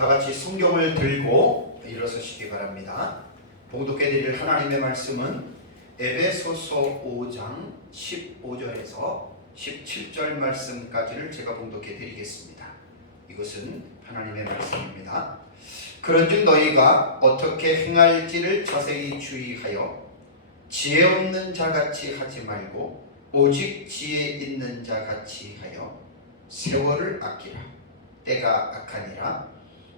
다 같이 성경을 들고 일어서시기 바랍니다. 봉독해 드릴 하나님의 말씀은 에베소서 5장 15절에서 17절 말씀까지를 제가 봉독해 드리겠습니다. 이것은 하나님의 말씀입니다. 그런즉 너희가 어떻게 행할지를 자세히 주의하여 지혜 없는 자같이 하지 말고 오직 지혜 있는 자같이 하여 세월을 아끼라. 때가 악하니라.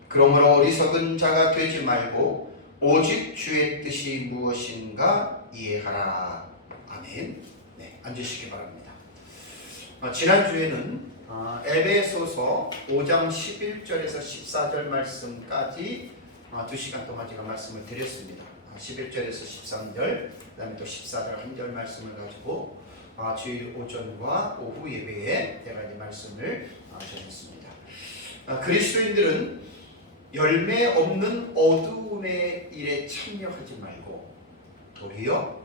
그러므로 어리석은 자가 되지 말고 오직 주의 뜻이 무엇인가 이해하라. 아멘. 네, 앉으시기 바랍니다. 지난주에는 에베소서 5장 11절에서 14절 말씀까지 2시간 동안 제가 말씀을 드렸습니다. 11절에서 13절, 그 다음에 또 14절 한 절 말씀을 가지고 주일 오전과 오후 예배에 네 가지 말씀을 전했습니다. 그리스도인들은 열매 없는 어두움의 일에 참여하지 말고 도리어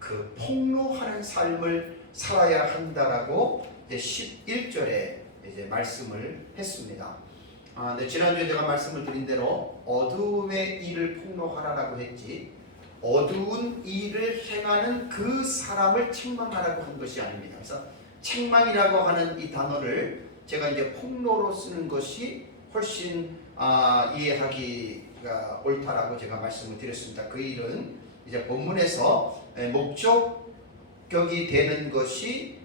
그 폭로하는 삶을 살아야 한다라고 이제 11절에 이제 말씀을 했습니다. 지난주에 제가 말씀을 드린 대로 어두움의 일을 폭로하라라고 했지, 어두운 일을 행하는 그 사람을 책망하라고 한 것이 아닙니다. 그래서 책망이라고 하는 이 단어를 제가 이제 폭로로 쓰는 것이 훨씬 이해하기가 옳다라고 제가 말씀을 드렸습니다. 그 일은 이제 본문에서 목적격이 되는 것이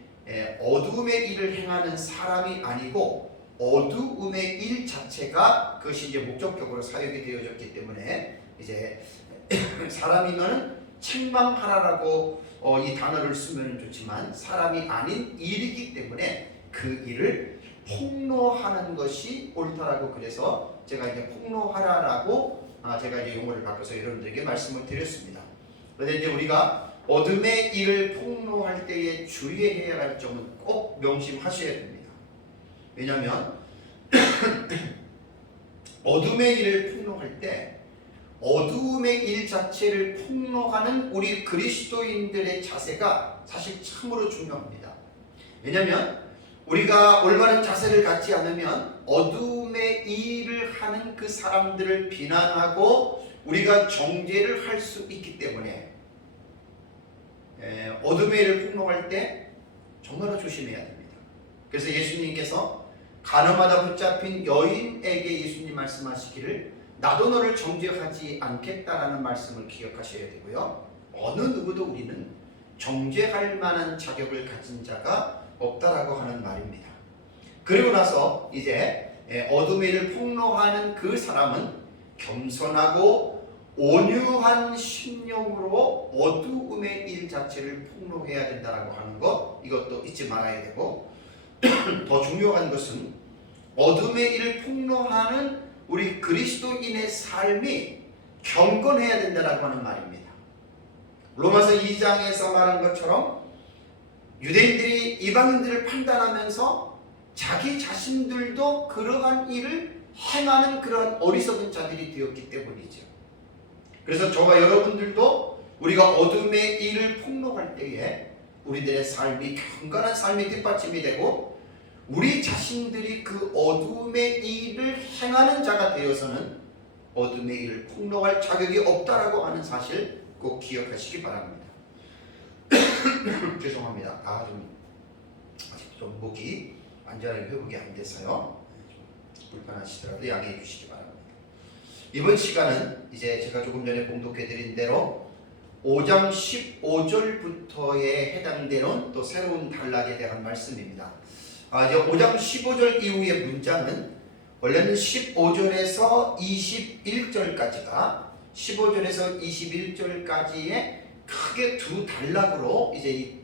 어두움의 일을 행하는 사람이 아니고 어두움의 일 자체가 그것이 이제 목적격으로 사용이 되어졌기 때문에 이제 사람이면 책망하라라고 이 단어를 쓰면 좋지만 사람이 아닌 일이기 때문에 그 일을 폭로하는 것이 옳다라고, 그래서 제가 이제 폭로하라라고 제가 이제 용어를 바꿔서 여러분들에게 말씀을 드렸습니다. 그런데 이제 우리가 어둠의 일을 폭로할 때에 주의해야 할 점은 꼭 명심하셔야 됩니다. 왜냐하면 어둠의 일을 폭로할 때 어두움의 일 자체를 폭로하는 우리 그리스도인들의 자세가 사실 참으로 중요합니다. 왜냐하면 우리가 올바른 자세를 갖지 않으면 어두움의 일을 하는 그 사람들을 비난하고 우리가 정죄를 할 수 있기 때문에 어둠의 일을 폭로할 때 정말로 조심해야 됩니다. 그래서 예수님께서 가늠하다 붙잡힌 여인에게 예수님 말씀하시기를 나도 너를 정죄하지 않겠다라는 말씀을 기억하셔야 되고요. 어느 누구도 우리는 정죄할 만한 자격을 가진 자가 없다라고 하는 말입니다. 그리고 나서 이제 어둠의 일을 폭로하는 그 사람은 겸손하고 온유한 심령으로 어두움의 일 자체를 폭로해야 된다라고 하는 것, 이것도 잊지 말아야 되고, 더 중요한 것은 어둠의 일을 폭로하는 우리 그리스도인의 삶이 경건해야 된다라고 하는 말입니다. 로마서 2장에서 말한 것처럼 유대인들이 이방인들을 판단하면서 자기 자신들도 그러한 일을 행하는 그러한 어리석은 자들이 되었기 때문이죠. 그래서 저와 여러분들도 우리가 어둠의 일을 폭로할 때에 우리들의 삶이 경건한 삶이 뒷받침이 되고 우리 자신들이 그 어둠의 일을 행하는 자가 되어서는 어둠의 일을 폭로할 자격이 없다라고 하는 사실 꼭 기억하시기 바랍니다. 죄송합니다. 아직 좀 목이 완전하게 회복이 안 돼서요. 불편하시더라도 양해해 주시기 바랍니다. 이번 시간은 이제 제가 조금 전에 봉독해 드린 대로 5장 15절부터에 해당되는 또 새로운 단락에 대한 말씀입니다. 이제 5장 15절 이후의 문장은 원래는 15절에서 21절까지가 15절에서 21절까지의 크게 두 단락으로 이제 이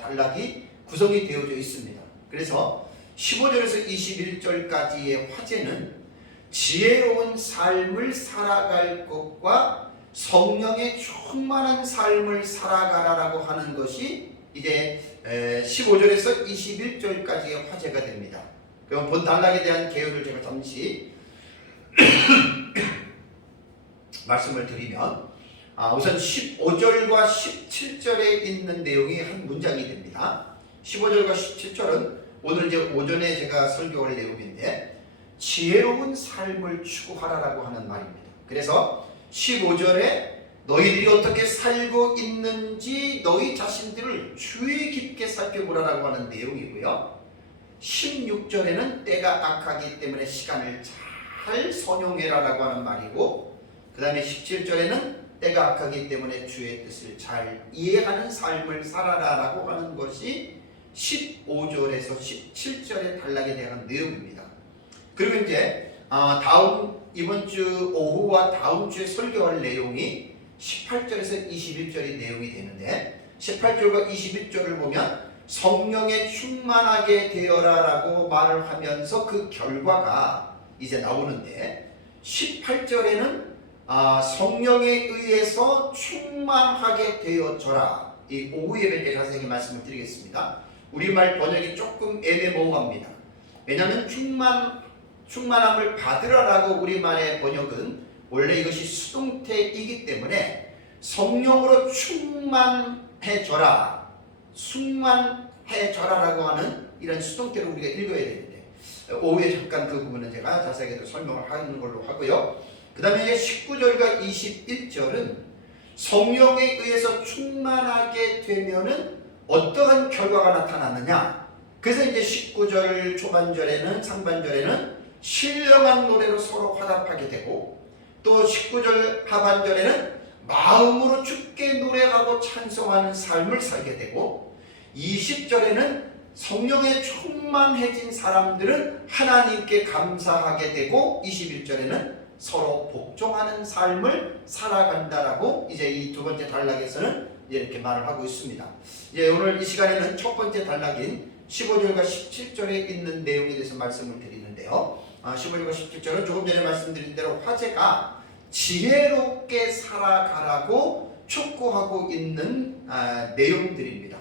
단락이 구성이 되어져 있습니다. 그래서 15절에서 21절까지의 화제는 지혜로운 삶을 살아갈 것과 성령의 충만한 삶을 살아가라라고 하는 것이 이제 15절에서 21절까지의 화제가 됩니다. 그럼 본 단락에 대한 개요를 제가 잠시 말씀을 드리면 우선 15절과 17절에 있는 내용이 한 문장이 됩니다. 15절과 17절은 오늘 이제 오전에 제가 설교할 내용인데 지혜로운 삶을 추구하라라고 하는 말입니다. 그래서 15절에 너희들이 어떻게 살고 있는지 너희 자신들을 주의 깊게 살펴보라라고 하는 내용이고요. 16절에는 때가 악하기 때문에 시간을 잘 선용해라라고 하는 말이고, 그 다음에 17절에는 때가 악하기 때문에 주의 뜻을 잘 이해하는 삶을 살아라라고 하는 것이 15절에서 17절의 단락에 대한 내용입니다. 그리고 이제 이번 주 오후와 다음 주에 설교할 내용이 18절에서 21절의 내용이 되는데, 18절과 21절을 보면 성령에 충만하게 되어라라고 말을 하면서 그 결과가 이제 나오는데, 18절에는 성령에 의해서 충만하게 되어져라. 이 오후 예배 때 자세히 말씀을 드리겠습니다. 우리말 번역이 조금 애매모호합니다. 왜냐하면 충만함을 받으라라고 우리말의 번역은 원래 이것이 수동태이기 때문에 성령으로 충만해져라, 충만해져라라고 하는 이런 수동태로 우리가 읽어야 되는데, 오후에 잠깐 그 부분은 제가 자세하게 설명을 하는 걸로 하고요. 그 다음에 19절과 21절은 성령에 의해서 충만하게 되면은 어떠한 결과가 나타나느냐. 그래서 이제 19절 초반절에는, 상반절에는 신령한 노래로 서로 화답하게 되고, 또 19절 하반절에는 마음으로 주께 노래하고 찬송하는 삶을 살게 되고, 20절에는 성령에 충만해진 사람들은 하나님께 감사하게 되고, 21절에는 서로 복종하는 삶을 살아간다라고 이제 이 두 번째 단락에서는 이렇게 말을 하고 있습니다. 이제 오늘 이 시간에는 첫 번째 단락인 15절과 17절에 있는 내용에 대해서 말씀을 드리는데요. 15절과 17절은 조금 전에 말씀드린 대로 화제가 지혜롭게 살아가라고 촉구하고 있는 내용들입니다.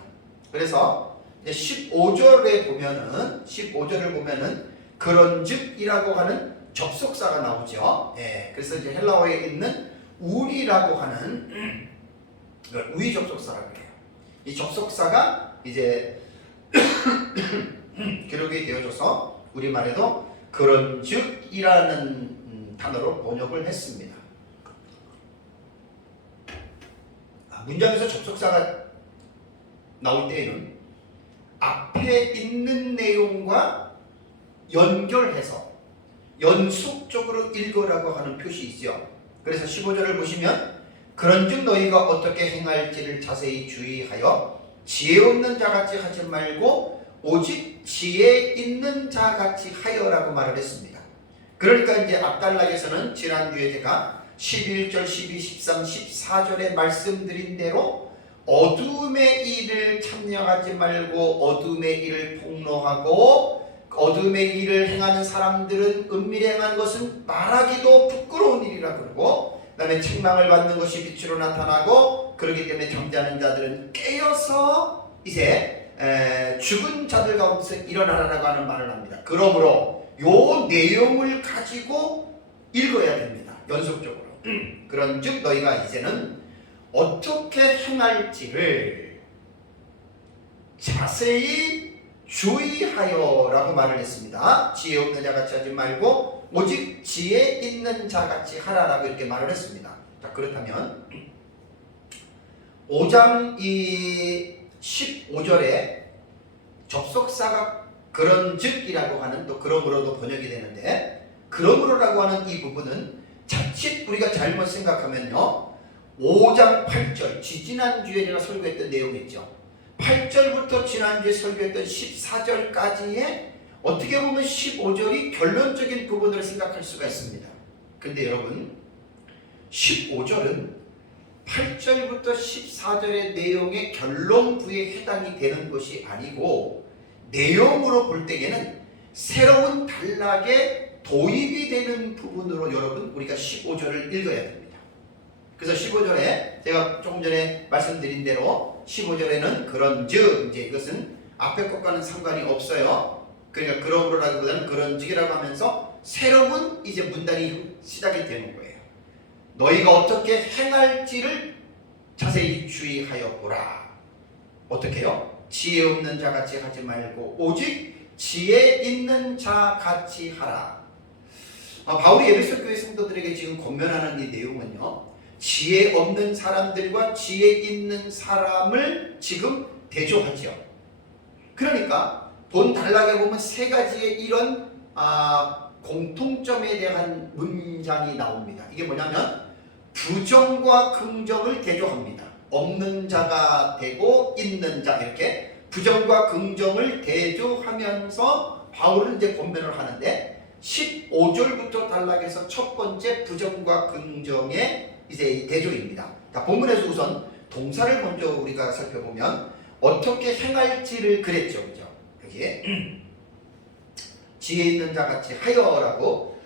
그래서 이제 15절을 보면은 그런즉이라고 하는 접속사가 나오죠. 예, 그래서 이제 헬라어에 있는 우리라고 하는 우리 접속사라고 해요. 이 접속사가 이제 기록이 되어져서 우리말에도 그런즉이라는 단어로 번역을 했습니다. 문장에서 접속사가 나올 때에는 앞에 있는 내용과 연결해서 연속적으로 읽으라고 하는 표시이죠. 그래서 15절을 보시면 그런즉 너희가 어떻게 행할지를 자세히 주의하여 지혜 없는 자같이 하지 말고 오직 지혜 있는 자같이 하여라고 말을 했습니다. 그러니까 이제 앞단락에서는 지난주에 제가 11절, 12, 13, 14절에 말씀드린 대로 어둠의 일을 참여하지 말고 어둠의 일을 폭로하고, 어둠의 일을 행하는 사람들은 은밀히 행한 것은 말하기도 부끄러운 일이라 그러고, 그 다음에 책망을 받는 것이 빛으로 나타나고, 그렇기 때문에 잠자는 자들은 깨어서 이제 죽은 자들 가운데서 일어나라라고 하는 말을 합니다. 그러므로 요 내용을 가지고 읽어야 됩니다. 연속적으로. 그런즉 너희가 이제는 어떻게 행할지를 자세히 주의하여라고 말을 했습니다. 지혜 없는 자같이 하지 말고 오직 지혜 있는 자같이 하라라고 이렇게 말을 했습니다. 자, 그렇다면 5장 15절에 접속사가 그런즉이라고 하는, 또 그러므로도 번역이 되는데, 그러므로라고 하는 이 부분은 자칫 우리가 잘못 생각하면요, 5장 8절, 지지난주에 제가 설교했던 내용이죠. 8절부터 지난주에 설교했던 14절까지의 어떻게 보면 15절이 결론적인 부분을 생각할 수가 있습니다. 근데 여러분, 15절은 8절부터 14절의 내용의 결론부에 해당이 되는 것이 아니고, 내용으로 볼 때에는 새로운 단락에 도입이 되는 부분으로 여러분 우리가 15절을 읽어야 됩니다. 그래서 15절에 제가 조금 전에 말씀드린 대로 15절에는 그런즉, 이제 이것은 앞에 것과는 상관이 없어요. 그러니까 그러므로라기보다는 그런즉이라고 하면서 새로운 이제 문단이 시작이 되는 거예요. 너희가 어떻게 행할지를 자세히 주의하여 보라. 어떻게요? 지혜 없는 자같이 하지 말고 오직 지혜 있는 자같이 하라. 바울이 에베소 교회 성도들에게 지금 권면하는 이 내용은요, 지혜 없는 사람들과 지혜 있는 사람을 지금 대조하죠. 그러니까 본 단락에 보면 세 가지의 이런 공통점에 대한 문장이 나옵니다. 이게 뭐냐면 부정과 긍정을 대조합니다. 없는 자가 되고 있는 자, 이렇게 부정과 긍정을 대조하면서 바울은 이제 권면을 하는데 15절부터 단락에서 첫 번째 부정과 긍정의 이제 대조입니다. 자, 본문에서 우선 동사를 먼저 우리가 살펴보면 어떻게 행할지를 그랬죠, 그죠? 여기에 지혜 있는 자 같이 하여라고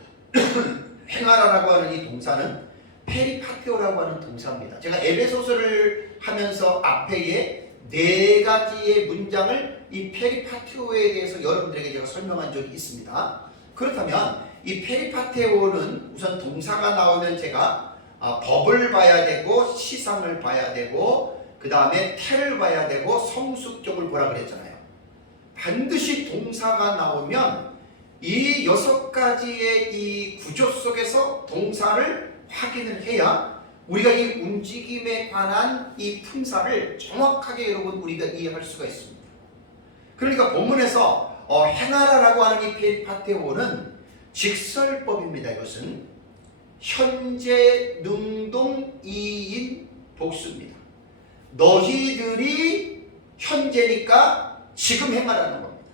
행하라라고 하는 이 동사는 페리파테오라고 하는 동사입니다. 제가 에베소서를 하면서 앞에 네 가지의 문장을 이 페리파테오에 대해서 여러분들에게 제가 설명한 적이 있습니다. 그렇다면 이 페리파테오는 우선 동사가 나오면 제가 법을 봐야 되고 시상을 봐야 되고 그 다음에 태를 봐야 되고 성수격을 보라 그랬잖아요. 반드시 동사가 나오면 이 6가지의 이 구조 속에서 동사를 확인을 해야 우리가 이 움직임에 관한 이 품사를 정확하게 여러분 우리가 이해할 수가 있습니다. 그러니까 본문에서 행하라라고 하는 이 페리파테오는 직설법입니다. 이것은 현재 능동 이인 복수입니다. 너희들이 현재니까 지금 행하라는 겁니다.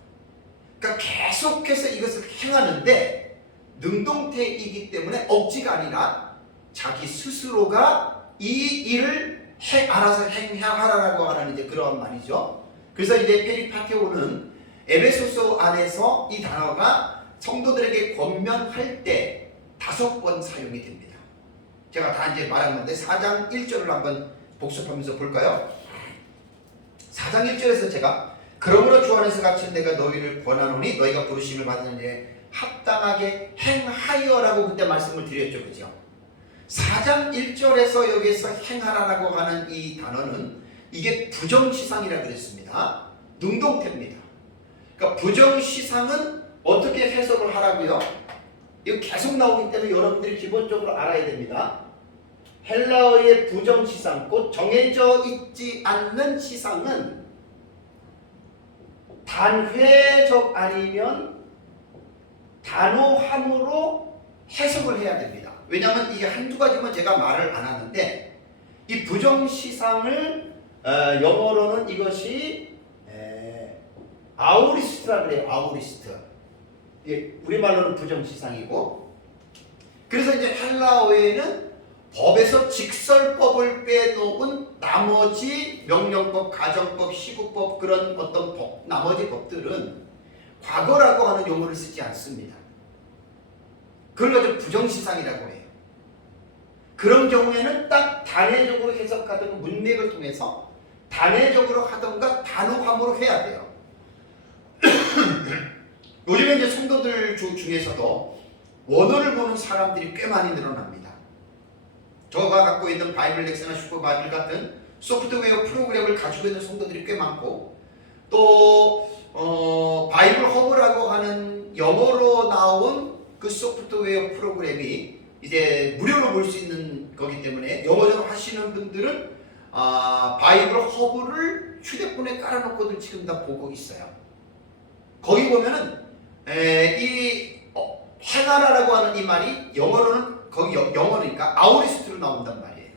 그러니까 계속해서 이것을 행하는데 능동태이기 때문에 억지가 아니라 자기 스스로가 이 일을 알아서 행하라라고 하는 이제 그런 말이죠. 그래서 이제 페리파테오는 에베소서 안에서 이 단어가 성도들에게 권면할 때 5번 사용이 됩니다. 제가 다 이제 말한 건데 4장 1절을 한번 복습하면서 볼까요? 4장 1절에서 제가 그러므로 주 안에서 갇힌 내가 너희를 권하노니 너희가 부르심을 받는 일에 합당하게 행하여라고 그때 말씀을 드렸죠. 그죠? 4장 1절에서 여기서 행하라라고 하는 이 단어는 이게 부정시상이라고 그랬습니다. 능동태입니다. 그러니까 부정시상은 어떻게 해석을 하라고요? 이거 계속 나오기 때문에 여러분들이 기본적으로 알아야 됩니다. 헬라어의 부정시상, 곧 정해져 있지 않는 시상은 단회적 아니면 단호함으로 해석을 해야 됩니다. 왜냐하면 이게 한두 가지만 제가 말을 안 하는데 이 부정시상을 영어로는 이것이 아우리스트라 그래요. 아우리스트. 이게 우리말로는 부정시상이고, 그래서 이제 헬라어에는 법에서 직설법을 빼놓은 나머지 명령법, 가정법, 시국법 그런 어떤 법, 나머지 법들은 과거라고 하는 용어를 쓰지 않습니다. 그걸 가지고 부정시상이라고 해요. 그런 경우에는 딱 단회적으로 해석하던 문맥을 통해서 단회적으로 하던가 단호함으로 해야 돼요. 요즘에 이제 성도들 중에서도 원어를 보는 사람들이 꽤 많이 늘어납니다. 저가 갖고 있는 바이블 렉스나 슈퍼바이블 같은 소프트웨어 프로그램을 가지고 있는 성도들이 꽤 많고, 또 바이블 허브라고 하는 영어로 나온 그 소프트웨어 프로그램이 이제 무료로 볼 수 있는 거기 때문에 영어로 하시는 분들은 바이블 허브를 휴대폰에 깔아놓고들 지금 다 보고 있어요. 거기 보면은 행하라라고 하는 이 말이 영어로는 거기 영어니까 아우리스트로 나온단 말이에요.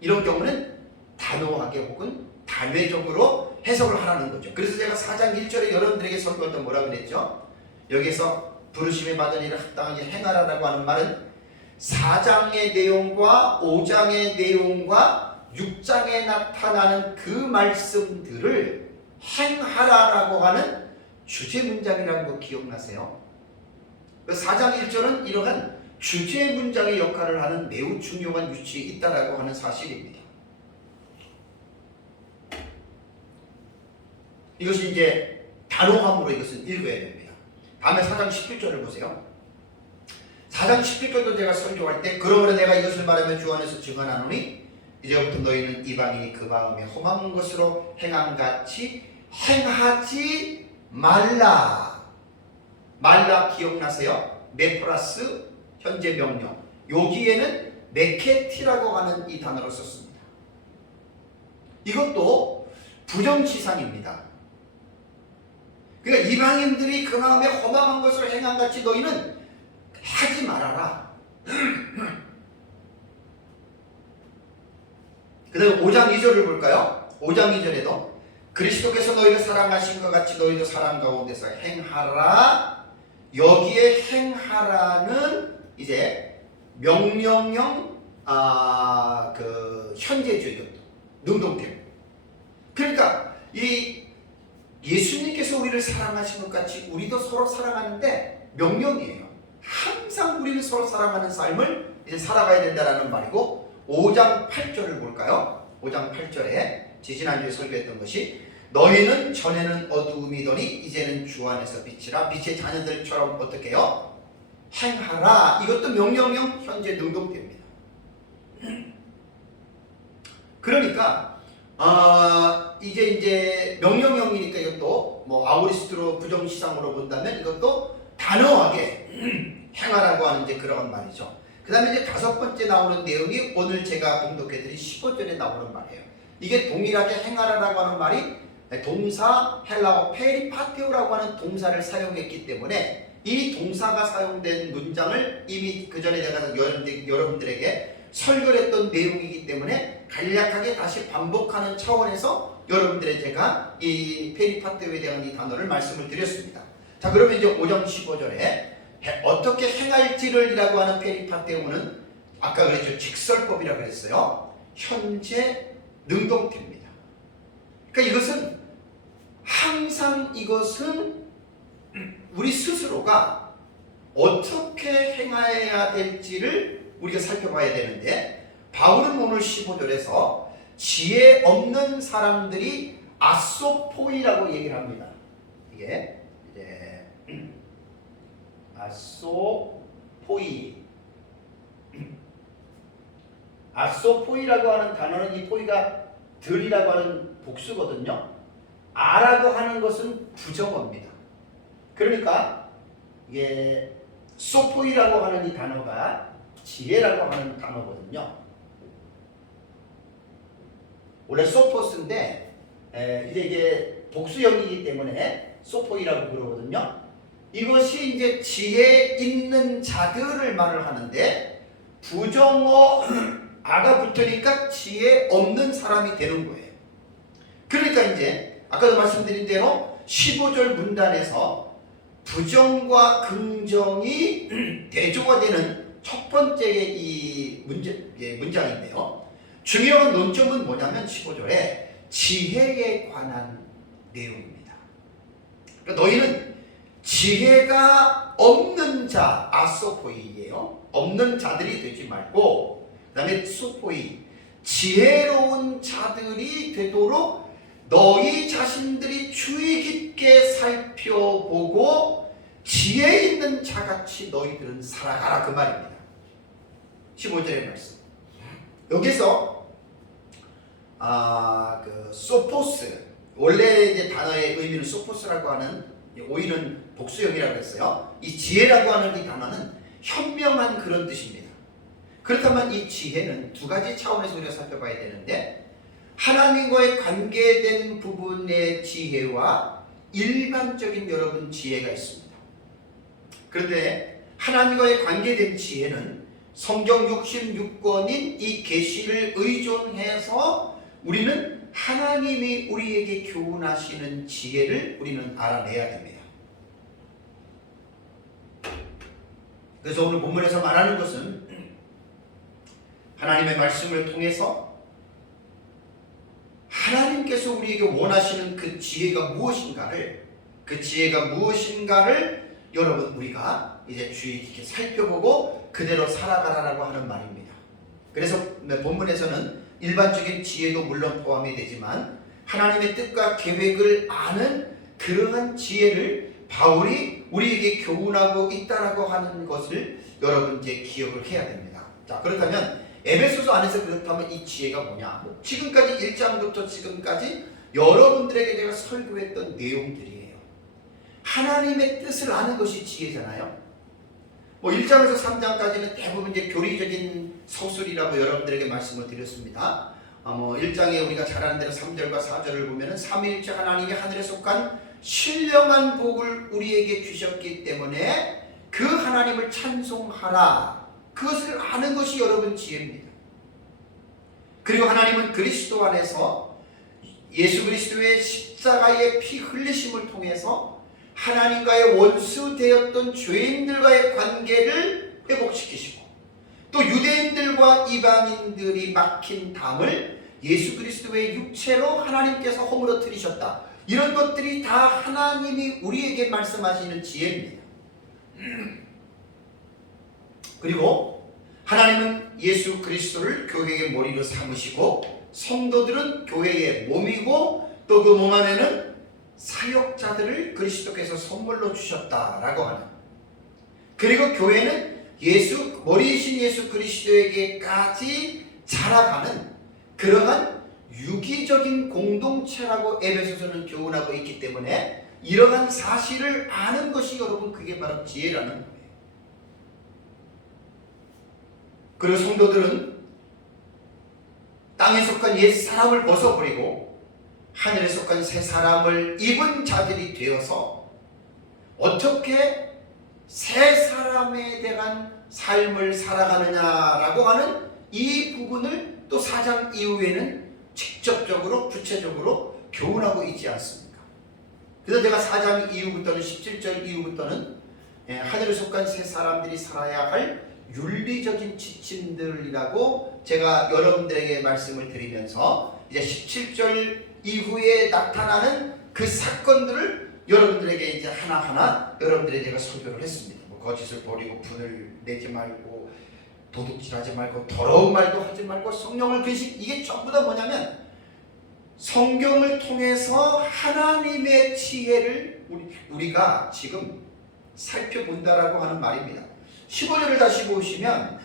이런 경우는 단호하게 혹은 단회적으로 해석을 하라는 거죠. 그래서 제가 4장 1절에 여러분들에게 설교할 때 뭐라 그랬죠? 여기서 부르심에 받은 일을 합당하게 행하라라고 하는 말은 4장의 내용과 5장의 내용과 6장에 나타나는 그 말씀들을 행하라라고 하는 주제 문장이라는 거 기억나세요? 4장 1절은 이러한 주제 문장의 역할을 하는 매우 중요한 위치에 있다라고 하는 사실입니다. 이것이 이제 단호함으로 이것은 읽어야 됩니다. 다음에 4장 17절을 보세요. 4장 17절도 제가 설교할 때 그러므로 내가 이것을 말하며 주 안에서 증언하노니 이제부터 너희는 이방인이 그 마음에 험한 것으로 행함같이 행하지 말라. 말라 기억나세요? 메프라스 현재 명령. 여기에는 메케티라고 하는 이 단어를 썼습니다. 이것도 부정치상입니다. 그러니까 이방인들이 그 마음에 험악한 것을 행함같이 너희는 하지 말아라. 그 다음에 5장 2절을 볼까요? 5장 2절에도 그리스도께서 너희를 사랑하신 것 같이 너희도 사랑 가운데서 행하라. 여기에 행하라는 이제 명령형 그 현재주의 능동태. 그러니까 이 예수님께서 우리를 사랑하신 것 같이 우리도 서로 사랑하는데 명령이에요. 항상 우리는 서로 사랑하는 삶을 이제 살아가야 된다라는 말이고 5장 8절을 볼까요? 5장 8절에 지지난주에 설교했던 것이 너희는 전에는 어두움이더니 이제는 주 안에서 빛이라 빛의 자녀들처럼 어떻게 해요? 행하라. 이것도 명령형 현재 능동태입니다. 그러니까 이제 명령형이니까 이것도 뭐 아우리스트로 부정시상으로 본다면 이것도 단호하게 행하라고 하는 이제 그런 말이죠. 그 다음에 이제 다섯 번째 나오는 내용이 오늘 제가 봉독해드린 15절에 나오는 말이에요. 이게 동일하게 행하라라고 하는 말이 동사 헬라어 페리파테오라고 하는 동사를 사용했기 때문에 이 동사가 사용된 문장을 이미 그 전에 내가 여러분들에게 설교를 했던 내용이기 때문에 간략하게 다시 반복하는 차원에서 여러분들의 제가 이 페리파테오에 대한 이 단어를 말씀을 드렸습니다. 자, 그러면 이제 5장 15절에 어떻게 행할지를 이라고 하는 페리파테오는 아까 그랬죠. 직설법이라고 그랬어요. 현재 능동태입니다. 그러니까 이것은 항상 이것은 우리 스스로가 어떻게 행해야 될지를 우리가 살펴봐야 되는데 바울은 오늘 15절에서 지혜 없는 사람들이 아소포이라고 얘기를 합니다. 이게 이제 아소포이라고 하는 단어는 이 포이가 들이라고 하는 복수거든요. 아라고 하는 것은 부정어입니다. 그러니까 이게 소포이라고 하는 이 단어가 지혜라고 하는 단어거든요. 원래 소포스인데 이게 복수형이기 때문에 소포이라고 그러거든요. 이것이 이제 지혜 있는 자들을 말을 하는데 부정어 아가 붙으니까 지혜 없는 사람이 되는 거예요. 그러니까 이제 아까도 말씀드린 대로 15절 문단에서 부정과 긍정이 대조화되는 첫 번째의 이 문장인데요. 중요한 논점은 뭐냐면 15절에 지혜에 관한 내용입니다. 그러니까 너희는 지혜가 없는 자, 아소포이예요. 없는 자들이 되지 말고 그 다음에 소포이, 지혜로운 자들이 되도록 너희 자신들이 주의 깊게 살펴보고 지혜 있는 자같이 너희들은 살아가라 그 말입니다. 15절의 말씀. 여기서 그 소포스, 원래 이제 단어의 의미는 소포스라고 하는 오히려 복수형이라고 했어요. 이 지혜라고 하는 이 단어는 현명한 그런 뜻입니다. 그렇다면 이 지혜는 두 가지 차원에서 우리가 살펴봐야 되는데 하나님과의 관계된 부분의 지혜와 일반적인 여러분 지혜가 있습니다. 그런데 하나님과의 관계된 지혜는 성경 66권인 이 계시를 의존해서 우리는 하나님이 우리에게 교훈하시는 지혜를 우리는 알아내야 됩니다. 그래서 오늘 본문에서 말하는 것은 하나님의 말씀을 통해서 하나님께서 우리에게 원하시는 그 지혜가 무엇인가를 여러분 우리가 이제 주의 깊게 살펴보고 그대로 살아가라라고 하는 말입니다. 그래서 본문에서는 일반적인 지혜도 물론 포함이 되지만 하나님의 뜻과 계획을 아는 그러한 지혜를 바울이 우리에게 교훈하고 있다라고 하는 것을 여러분 이제 기억을 해야 됩니다. 자, 그렇다면 에베소서 안에서 그렇다면 이 지혜가 뭐냐? 지금까지 1장부터 지금까지 여러분들에게 제가 설교했던 내용들이에요. 하나님의 뜻을 아는 것이 지혜잖아요. 뭐 1장에서 3장까지는 대부분 이제 교리적인 서술이라고 여러분들에게 말씀을 드렸습니다. 1장에 우리가 잘 아는 대로 3절과 4절을 보면은 삼위일체 하나님이 하늘에 속한 신령한 복을 우리에게 주셨기 때문에 그 하나님을 찬송하라. 그것을 아는 것이 여러분 지혜입니다. 그리고 하나님은 그리스도 안에서 예수 그리스도의 십자가의 피 흘리심을 통해서 하나님과의 원수 되었던 죄인들과의 관계를 회복시키시고 또 유대인들과 이방인들이 막힌 담을 예수 그리스도의 육체로 하나님께서 허물어뜨리셨다. 이런 것들이 다 하나님이 우리에게 말씀하시는 지혜입니다. 그리고 하나님은 예수 그리스도를 교회의 머리로 삼으시고 성도들은 교회의 몸이고 또 그 몸 안에는 사역자들을 그리스도께서 선물로 주셨다라고 하는, 그리고 교회는 머리이신 예수 그리스도에게까지 자라가는 그러한 유기적인 공동체라고 에베소서는 교훈하고 있기 때문에 이러한 사실을 아는 것이 여러분 그게 바로 지혜라는 거예요. 그리고 성도들은 땅에 속한 옛 사람을 벗어버리고 하늘에 속한 새 사람을 입은 자들이 되어서 어떻게 새 사람에 대한 삶을 살아가느냐라고 하는 이 부분을 또 4장 이후에는 직접적으로 구체적으로 교훈하고 있지 않습니까? 그래서 제가 4장 이후부터는 17절 이후부터는 하늘에 속한 새 사람들이 살아야 할 윤리적인 지침들이라고 제가 여러분들에게 말씀을 드리면서 이제 17절 이후에 나타나는 그 사건들을 여러분들에게 이제 하나하나 여러분들에게 제가 설교를 했습니다. 뭐 거짓을 버리고 분을 내지 말고 도둑질하지 말고 더러운 말도 하지 말고 성령을 근심, 이게 전부 다 뭐냐면 성경을 통해서 하나님의 지혜를 우리가 지금 살펴본다라고 하는 말입니다. 15절을 다시 보시면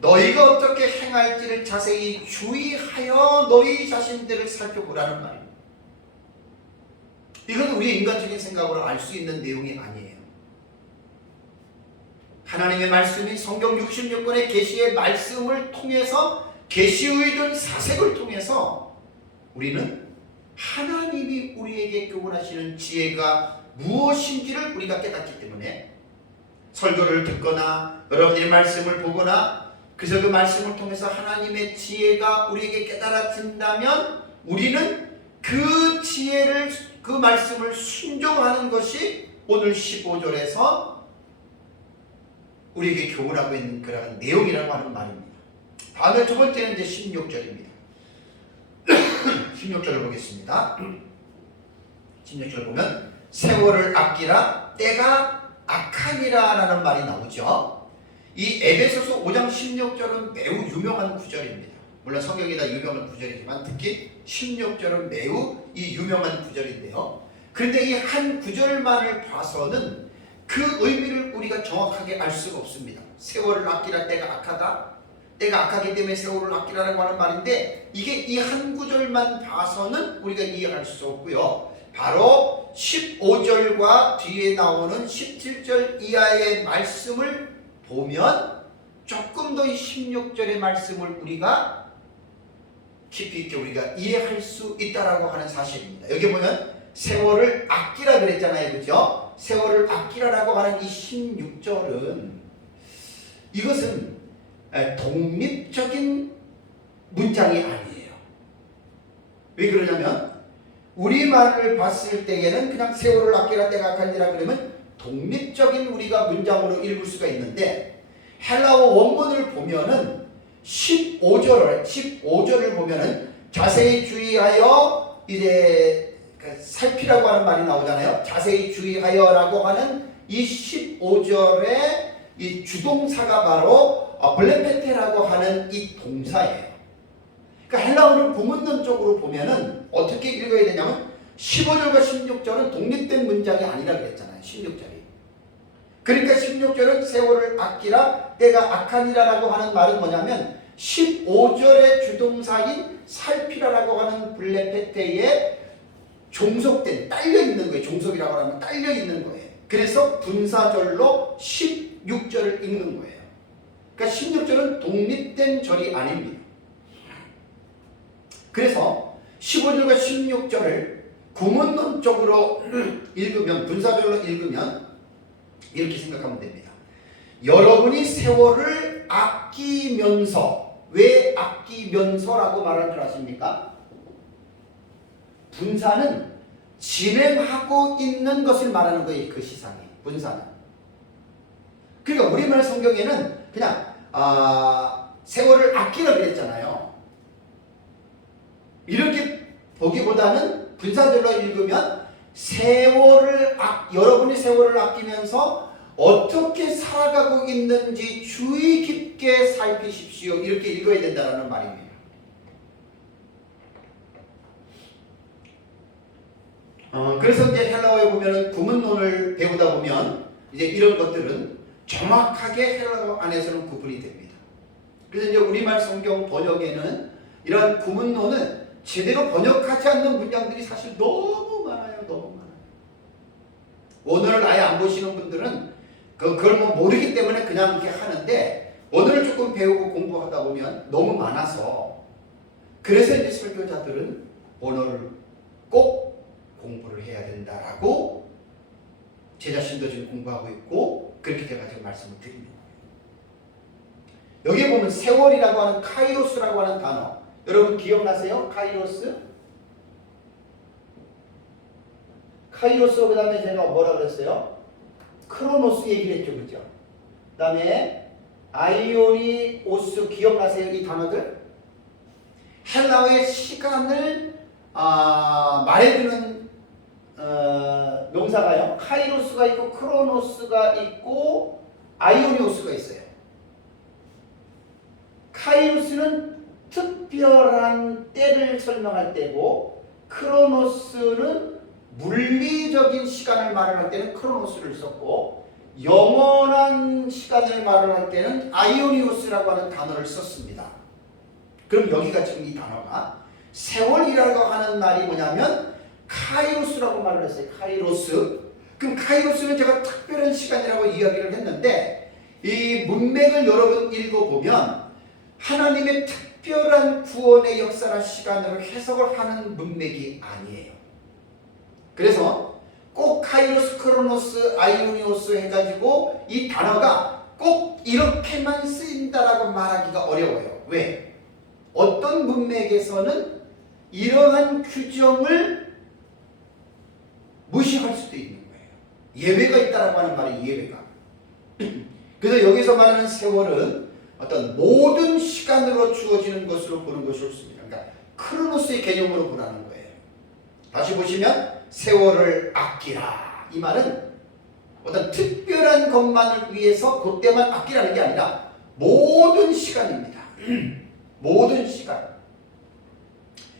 너희가 어떻게 행할지를 자세히 주의하여 너희 자신들을 살펴보라는 말입니다. 이건 우리의 인간적인 생각으로 알 수 있는 내용이 아니에요. 하나님의 말씀이 성경 66권의 계시의 말씀을 통해서 계시의존 사색을 통해서 우리는 하나님이 우리에게 교훈하시는 지혜가 무엇인지를 우리가 깨닫기 때문에 설교를 듣거나 여러분들의 말씀을 보거나 그래서 그 말씀을 통해서 하나님의 지혜가 우리에게 깨달아진다면 우리는 그 지혜를, 그 말씀을 순종하는 것이 오늘 15절에서 우리에게 교훈하고 있는 그러한 내용이라고 하는 말입니다. 다음에 두 번째는 이제 16절입니다. 16절을 보겠습니다. 16절 보면 세월을 아끼라 때가 악하니라 라는 말이 나오죠. 이 에베소서 5장 16절은 매우 유명한 구절입니다. 물론 성경이 다 유명한 구절이지만 특히 16절은 매우 이 유명한 구절인데요. 그런데 이 한 구절만을 봐서는 그 의미를 우리가 정확하게 알 수가 없습니다. 세월을 아끼라 때가 악하다. 때가 악하기 때문에 세월을 아끼라라고 하는 말인데 이게 이 한 구절만 봐서는 우리가 이해할 수 없고요. 바로 15절과 뒤에 나오는 17절 이하의 말씀을 보면 조금 더 이 16절의 말씀을 우리가 깊이 있게 우리가 이해할 수 있다라고 하는 사실입니다. 여기 보면 세월을 아끼라 그랬잖아요. 그죠? 세월을 아끼라라고 하는 이 16절은 이것은 독립적인 문장이 아니에요. 왜 그러냐면 우리말을 봤을 때에는 그냥 세월을 아끼라 때가 악하니라 그러면 독립적인 우리가 문장으로 읽을 수가 있는데 헬라어 원문을 보면은 15절을 보면은 자세히 주의하여 이제 살피라고 하는 말이 나오잖아요. 자세히 주의하여라고 하는 이 15절의 이 주동사가 바로 블레페테라고 하는 이 동사예요. 그러니까 헬라어를 구문론적으로 보면은 어떻게 읽어야 되냐면 15절과 16절은 독립된 문장이 아니라 그랬잖아요. 16절이. 그러니까 16절은 세월을 아끼라 때가 악하니라라고 하는 말은 뭐냐면 15절의 주동사인 살피라라고 하는 블레페테에 종속된, 딸려있는 거예요. 종속이라고 하면 딸려있는 거예요. 그래서 분사절로 16 16절을 읽는 거예요. 그러니까 16절은 독립된 절이 아닙니다. 그래서 15절과 16절을 구문론적으로 읽으면, 분사절로 읽으면 이렇게 생각하면 됩니다. 여러분이 세월을 아끼면서, 왜 아끼면서라고 말하는 줄 아십니까? 분사는 진행하고 있는 것을 말하는 거예요. 그 시상이, 분사는. 그러니까 우리말 성경에는 그냥 세월을 아끼라 그랬잖아요. 이렇게 보기보다는 분사절로 읽으면 여러분이 세월을 아끼면서 어떻게 살아가고 있는지 주의 깊게 살피십시오. 이렇게 읽어야 된다는 말입니다. 그래서 이제 헬라어에 보면은 구문론을 배우다 보면 이제 이런 것들은 정확하게 헬라어 안에서는 구분이 됩니다. 그래서 이제 우리말 성경 번역에는 이러한 구문론은 제대로 번역하지 않는 문장들이 사실 너무 많아요. 너무 많아요. 원어를 아예 안 보시는 분들은 그걸 뭐 모르기 때문에 그냥 이렇게 하는데, 원어를 조금 배우고 공부하다 보면 너무 많아서, 그래서 이제 설교자들은 원어를 꼭 공부를 해야 된다라고 제 자신도 지금 공부하고 있고, 그렇게 제가 지금 말씀을 드립니다. 여기에 보면 세월이라고 하는 카이로스라고 하는 단어, 여러분 기억나세요? 카이로스? 카이로스, 그 다음에 제가 뭐라 그랬어요? 크로노스 얘기를 했죠. 그죠? 그 다음에 아이오니오스, 기억나세요? 이 단어들? 헬라어의 시간을 말해주는 명사가요, 카이로스가 있고 크로노스가 있고 아이오니오스가 있어요. 카이로스는 특별한 때를 설명할 때고, 크로노스는 물리적인 시간을 말할 때는 크로노스를 썼고, 영원한 시간을 말할 때는 아이오니오스라고 하는 단어를 썼습니다. 그럼 여기가 지금 이 단어가 세월이라고 하는 말이 뭐냐면 카이로스라고 말을 했어요. 카이로스. 그럼 카이로스는 제가 특별한 시간이라고 이야기를 했는데, 이 문맥을 여러분 읽어보면 하나님의 특별한 구원의 역사나 시간으로 해석을 하는 문맥이 아니에요. 그래서 꼭 카이로스, 크로노스, 아이오니오스 해가지고 이 단어가 꼭 이렇게만 쓰인다라고 말하기가 어려워요. 왜? 어떤 문맥에서는 이러한 규정을 무시할 수도 있는 거예요. 예외가 있다라고 하는 말이 예외가. 그래서 여기서 말하는 세월은 어떤 모든 시간으로 주어지는 것으로 보는 것이 옳습니다. 그러니까 크로노스의 개념으로 보라는 거예요. 다시 보시면 세월을 아끼라, 이 말은 어떤 특별한 것만을 위해서 그때만 아끼라는 게 아니라 모든 시간입니다. 모든 시간.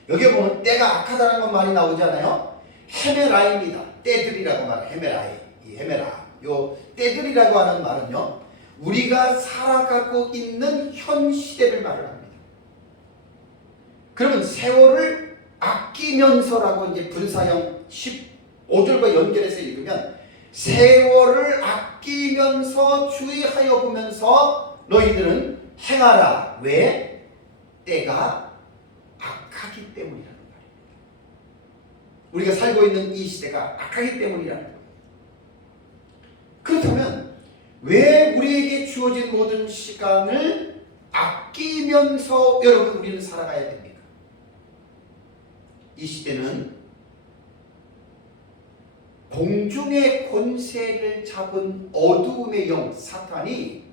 여기 보면 때가 악하다는 건 말이 나오잖아요. 헤메라입니다. 때들이라고 말해요. 헤메라이. 이 헤메라. 요 때들이라고 하는 말은요, 우리가 살아가고 있는 현 시대를 말을 합니다. 그러면 세월을 아끼면서라고 이제 분사형 15절과 연결해서 읽으면, 세월을 아끼면서 주의하여 보면서 너희들은 행하라. 왜? 때가 악하기 때문이라는 말입니다. 우리가 살고 있는 이 시대가 악하기 때문이라는 거예요. 그렇다면 왜 우리에게 주어진 모든 시간을 아끼면서 여러분 우리는 살아가야 됩니까? 이 시대는 공중의 권세를 잡은 어두움의 영 사탄이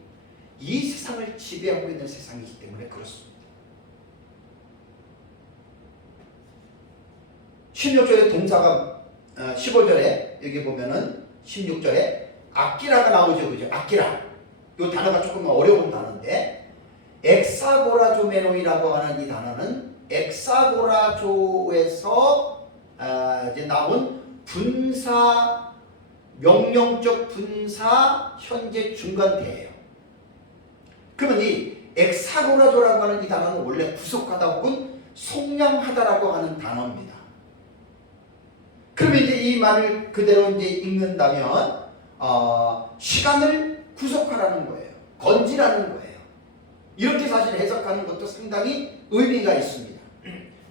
이 세상을 지배하고 있는 세상이기 때문에 그렇습니다. 16절에 동사가 15절에 여기 보면은 16절에 아끼라가 나오죠. 그죠? 아끼라. 이 단어가 조금 어려운 단어인데, 엑사고라조메노이라고 하는 이 단어는 엑사고라조에서 이제 나온 분사, 명령적 분사 현재 중간태예요. 그러면 이 엑사고라조라고 하는 이 단어는 원래 구속하다 혹은 속량하다라고 하는 단어입니다. 그러면 이제 이 말을 그대로 이제 읽는다면 시간을 구속하라는 거예요. 건지라는 거예요. 이렇게 사실 해석하는 것도 상당히 의미가 있습니다.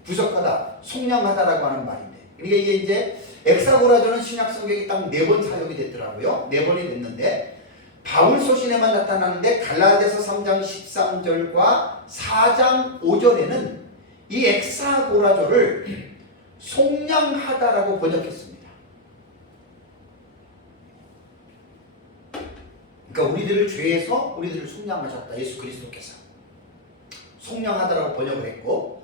구속하다, 속량하다라고 하는 말인데, 그러니까 이게 이제 엑사고라조는 신약 성경에 딱 4번 사용이 됐더라고요. 4번이 됐는데 바울 소신에만 나타나는데 갈라디아서 3장 13절과 4장 5절에는 이 엑사고라조를 속량하다라고 번역했습니다. 그러니까 우리들을 죄에서 우리들을 속량하셨다. 예수 그리스도께서 속량하다라고 번역을 했고,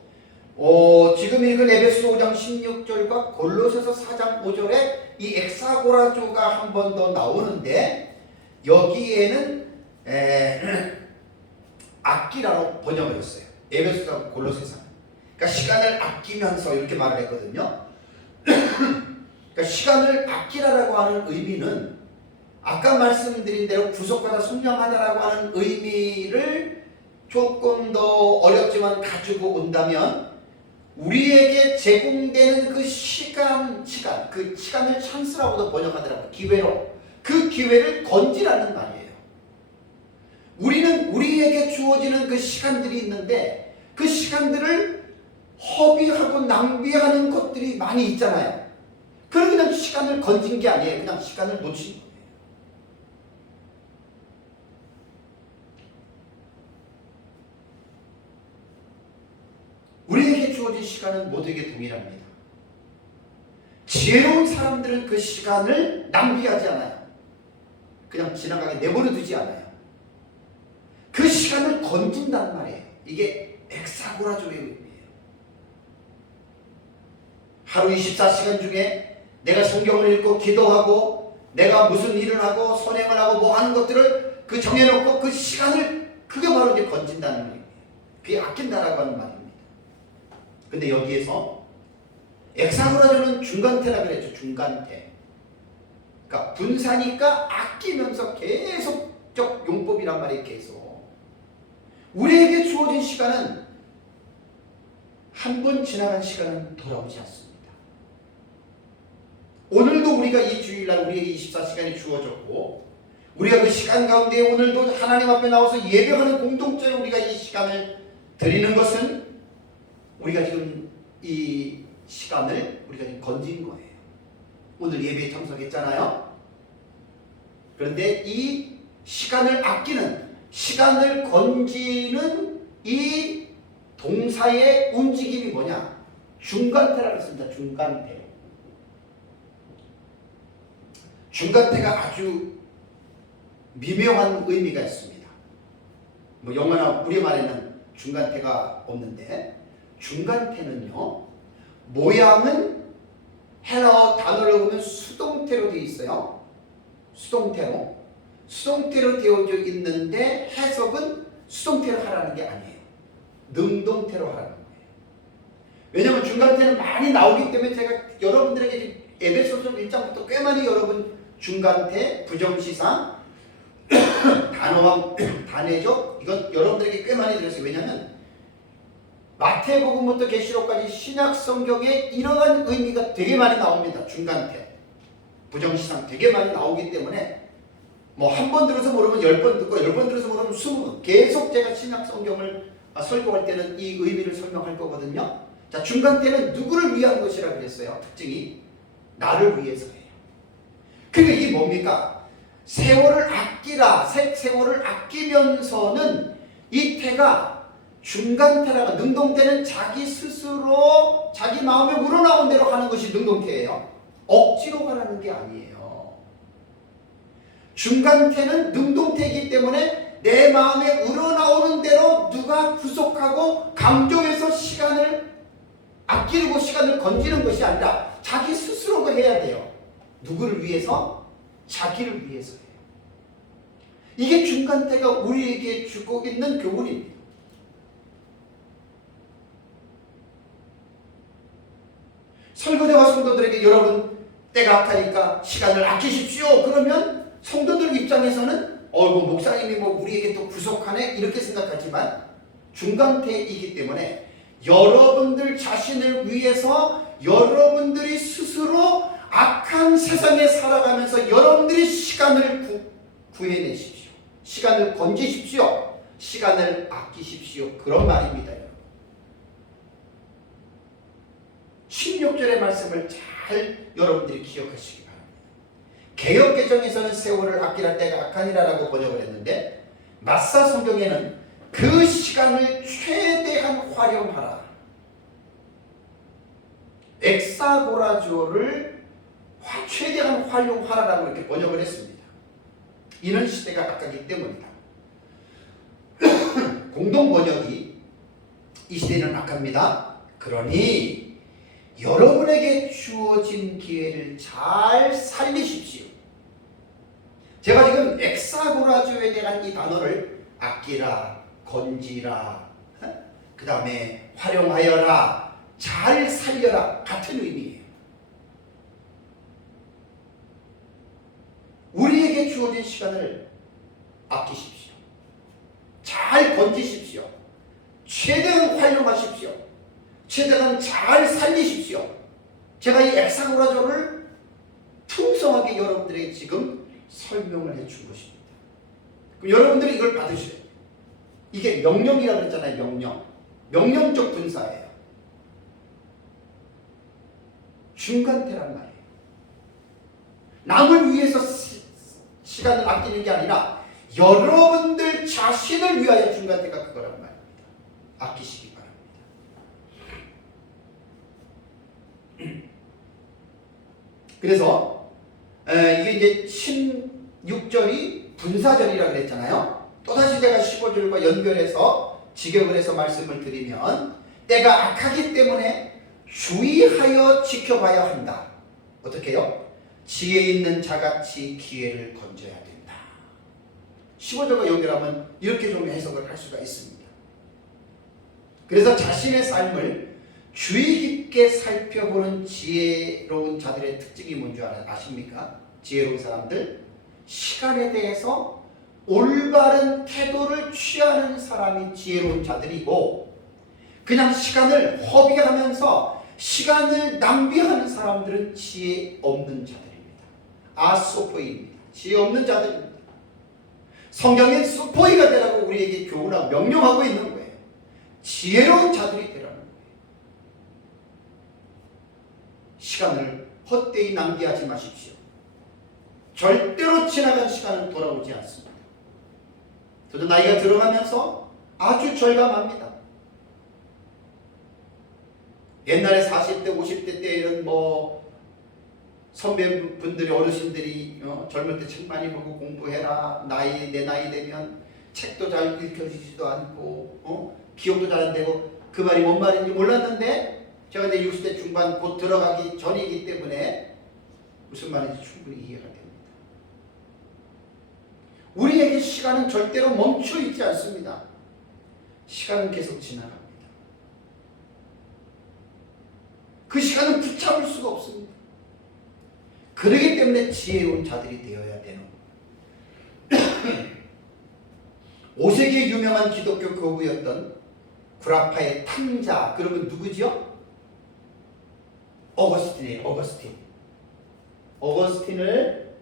지금 읽은 에베소 5장 16절과 골로새서 4장 5절에 이 엑사고라조가 한 번 더 나오는데 여기에는 아끼라고 번역을 했어요. 에베소랑 골로새서. 그러니까 시간을 아끼면서 이렇게 말을 했거든요. 그러니까 시간을 아끼라라고 하는 의미는 아까 말씀드린 대로 구속하다, 속량하다라고 하는 의미를 조금 더 어렵지만 가지고 온다면 우리에게 제공되는 그 그 시간을 찬스라고도 번역하더라고요. 기회로. 그 기회를 건지라는 말이에요. 우리는 우리에게 주어지는 그 시간들이 있는데 그 시간들을 허비하고 낭비하는 것들이 많이 있잖아요. 그럼 그냥 시간을 건진 게 아니에요. 그냥 시간을 놓친 거예요. 우리에게 주어진 시간은 모두에게 동일합니다. 지혜로운 사람들은 그 시간을 낭비하지 않아요. 그냥 지나가게 내버려 두지 않아요. 그 시간을 건진단 말이에요. 이게 엑사고라조의 의미예요. 하루 24시간 중에 내가 성경을 읽고 기도하고 내가 무슨 일을 하고 선행을 하고 뭐 하는 것들을 그 정해놓고 그 시간을 그게 바로 이제 건진다는 의미예요. 그게 아낀다라고 하는 말입니다. 근데 여기에서 엑사고라조는 중간태라 그랬죠. 중간태. 그러니까 분사니까 아끼면서 계속적 용법이란 말이 계속. 우리에게 주어진 시간은 한 번 지나간 시간은 돌아오지 않습니다. 오늘도 우리가 이 주일날 우리에게 24시간이 주어졌고 우리가 그 시간 가운데 오늘도 하나님 앞에 나와서 예배하는 공동체로 우리가 이 시간을 드리는 것은 우리가 지금 이 시간을 우리가 지금 건진 거예요. 오늘 예배에 참석했잖아요. 그런데 이 시간을 아끼는, 시간을 건지는 이 동사의 움직임이 뭐냐? 중간태라고 했습니다. 중간태. 중간태가 아주 미묘한 의미가 있습니다. 뭐 영어나 우리말에는 중간태가 없는데 중간태는요, 모양은 헬라어 단어를 보면 수동태로 되어 있어요. 수동태로 되어져 있는데 해석은 수동태로 하라는 게 아니에요. 능동태로 하라는 거예요. 왜냐하면 중간태는 많이 나오기 때문에 제가 여러분들에게 에베소서 1장부터 꽤 많이 여러분 중간태, 부정시상, 단어왕, 단해적 이건 여러분들에게 꽤 많이 드렸어요. 왜냐하면 마태복음부터 계시록까지 신약 성경에 이러한 의미가 되게 많이 나옵니다. 중간태, 부정시상 되게 많이 나오기 때문에 뭐 한 번 들어서 모르면 10번 듣고 10번 들어서 모르면 20번 계속 제가 신약 성경을 설교할 때는 이 의미를 설명할 거거든요. 자, 중간태는 누구를 위한 것이라 그랬어요. 특징이 나를 위해서예요. 그러니까 이게 뭡니까? 세월을 아끼라, 세월을 아끼면서는 이 태가 중간태라고, 능동태는 자기 스스로 자기 마음에 우러나온 대로 하는 것이 능동태예요. 억지로 가라는 게 아니에요. 중간태는 능동태이기 때문에 내 마음에 우러나오는 대로 누가 구속하고 강조해서 시간을 아끼고 시간을 건지는 것이 아니라 자기 스스로가 해야 돼요. 누구를 위해서? 자기를 위해서예요. 이게 중간태가 우리에게 주고 있는 교훈입니다. 설교대와 성도들에게 여러분 때가 악하니까 시간을 아끼십시오. 그러면 성도들 입장에서는 목사님이 우리에게 또 구속하네 이렇게 생각하지만 중간태이기 때문에 여러분들 자신을 위해서 여러분들이 스스로 악한 세상에 살아가면서 여러분들이 시간을 구해내십시오. 시간을 건지십시오. 시간을 아끼십시오. 그런 말입니다. 16절의 말씀을 잘 여러분들이 기억하시기 바랍니다. 개역개정에서는 세월을 아끼라 때가 악하니라라고 번역을 했는데 마사 성경에는 그 시간을 최대한 활용하라. 엑사고라조를 최대한 활용하라라고 이렇게 번역을 했습니다. 이는 시대가 악하기 때문이다. 공동 번역이 이 시대는 악합니다. 그러니 여러분에게 주어진 기회를 잘 살리십시오. 제가 지금 엑사고라조에 대한 이 단어를 아끼라, 건지라, 그 다음에 활용하여라, 잘 살려라 같은 의미예요. 우리에게 주어진 시간을 아끼십시오. 잘 건지십시오. 최대한 활용하십시오. 최대한 잘 살리십시오. 제가 이 엑사고라조를 풍성하게 여러분들에게 지금 설명을 해준 것입니다. 그럼 여러분들이 이걸 받으셔야 돼요. 이게 명령이라고 그랬잖아요. 명령. 명령적 분사예요. 중간태란 말이에요. 남을 위해서 시간을 아끼는 게 아니라 여러분들 자신을 위하여 중간태가 그거란 말입니다. 아끼시기 바랍니다. 그래서 이게 이제 16절이 분사절이라고 그랬잖아요. 또다시 제가 15절과 연결해서 직역을 해서 말씀을 드리면 때가 악하기 때문에 주의하여 지켜봐야 한다. 어떻게 해요? 지혜 있는 자같이 기회를 건져야 된다. 15절과 연결하면 이렇게 좀 해석을 할 수가 있습니다. 그래서 자신의 삶을 주의 깊게 살펴보는 지혜로운 자들의 특징이 뭔지 아십니까? 지혜로운 사람들, 시간에 대해서 올바른 태도를 취하는 사람이 지혜로운 자들이고, 그냥 시간을 허비하면서 시간을 낭비하는 사람들은 지혜 없는 자들입니다. 아소포이입니다. 지혜 없는 자들입니다. 성경엔 소포이가 되라고 우리에게 교훈하고 명령하고 있는 거예요. 지혜로운 자들이 되라는 거예요. 시간을 헛되이 낭비하지 마십시오. 절대로 지나간 시간은 돌아오지 않습니다. 저도 나이가 들어가면서 아주 절감합니다. 옛날에 40대, 50대 때 이런 선배분들이, 어르신들이 젊을 때 책 많이 보고 공부해라. 내 나이 되면 책도 잘 읽혀지지도 않고 기억도 잘 안 되고, 그 말이 뭔 말인지 몰랐는데 제가 이제 60대 중반 곧 들어가기 전이기 때문에 무슨 말인지 충분히 이해가 됩니다. 우리에게 시간은 절대로 멈춰 있지 않습니다. 시간은 계속 지나갑니다. 그 시간은 붙잡을 수가 없습니다. 그렇기 때문에 지혜로운 자들이 되어야 되는 거예요. 5세기에 유명한 기독교 거구였던 구라파의 탕자, 그러면 누구죠? 어거스틴이에요. 어거스틴을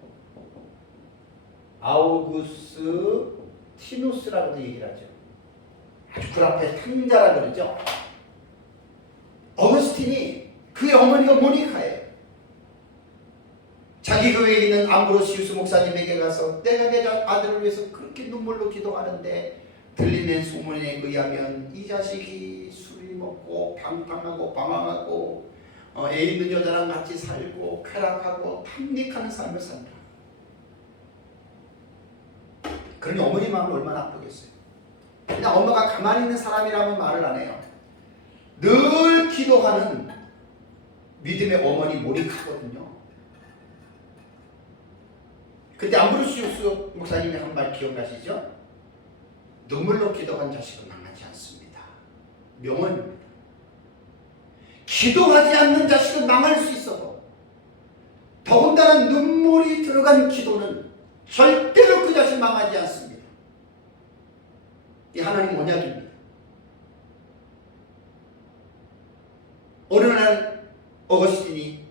아우구스티누스라고도 얘기를 하죠. 아주 구라파의 탕자라고 그러죠. 어거스틴이, 그의 어머니가 모니카예요. 자기 교회에 있는 암브로시우스 목사님에게 가서 내가 내 아들을 위해서 그렇게 눈물로 기도하는데 들리는 소문에 의하면 이 자식이 술이 먹고 방탕하고 방황하고 애 있는 여자랑 같이 살고 쾌락하고 탐닉하는 삶을 산다. 그러니 어머니 마음이 얼마나 아프겠어요. 그냥 엄마가 가만히 있는 사람이라면 말을 안 해요. 늘 기도하는 믿음의 어머니 모니카거든요. 그때 암브로시우스 목사님이 한 말 기억나시죠? 눈물로 기도한 자식은 망하지 않습니다. 명언입니다. 기도하지 않는 자식은 망할 수 있어도 더군다나 눈물이 들어간 기도는 절대로 그 자식 망하지 않습니다. 이 하나님 언약입니다. 어느 날 어거스틴이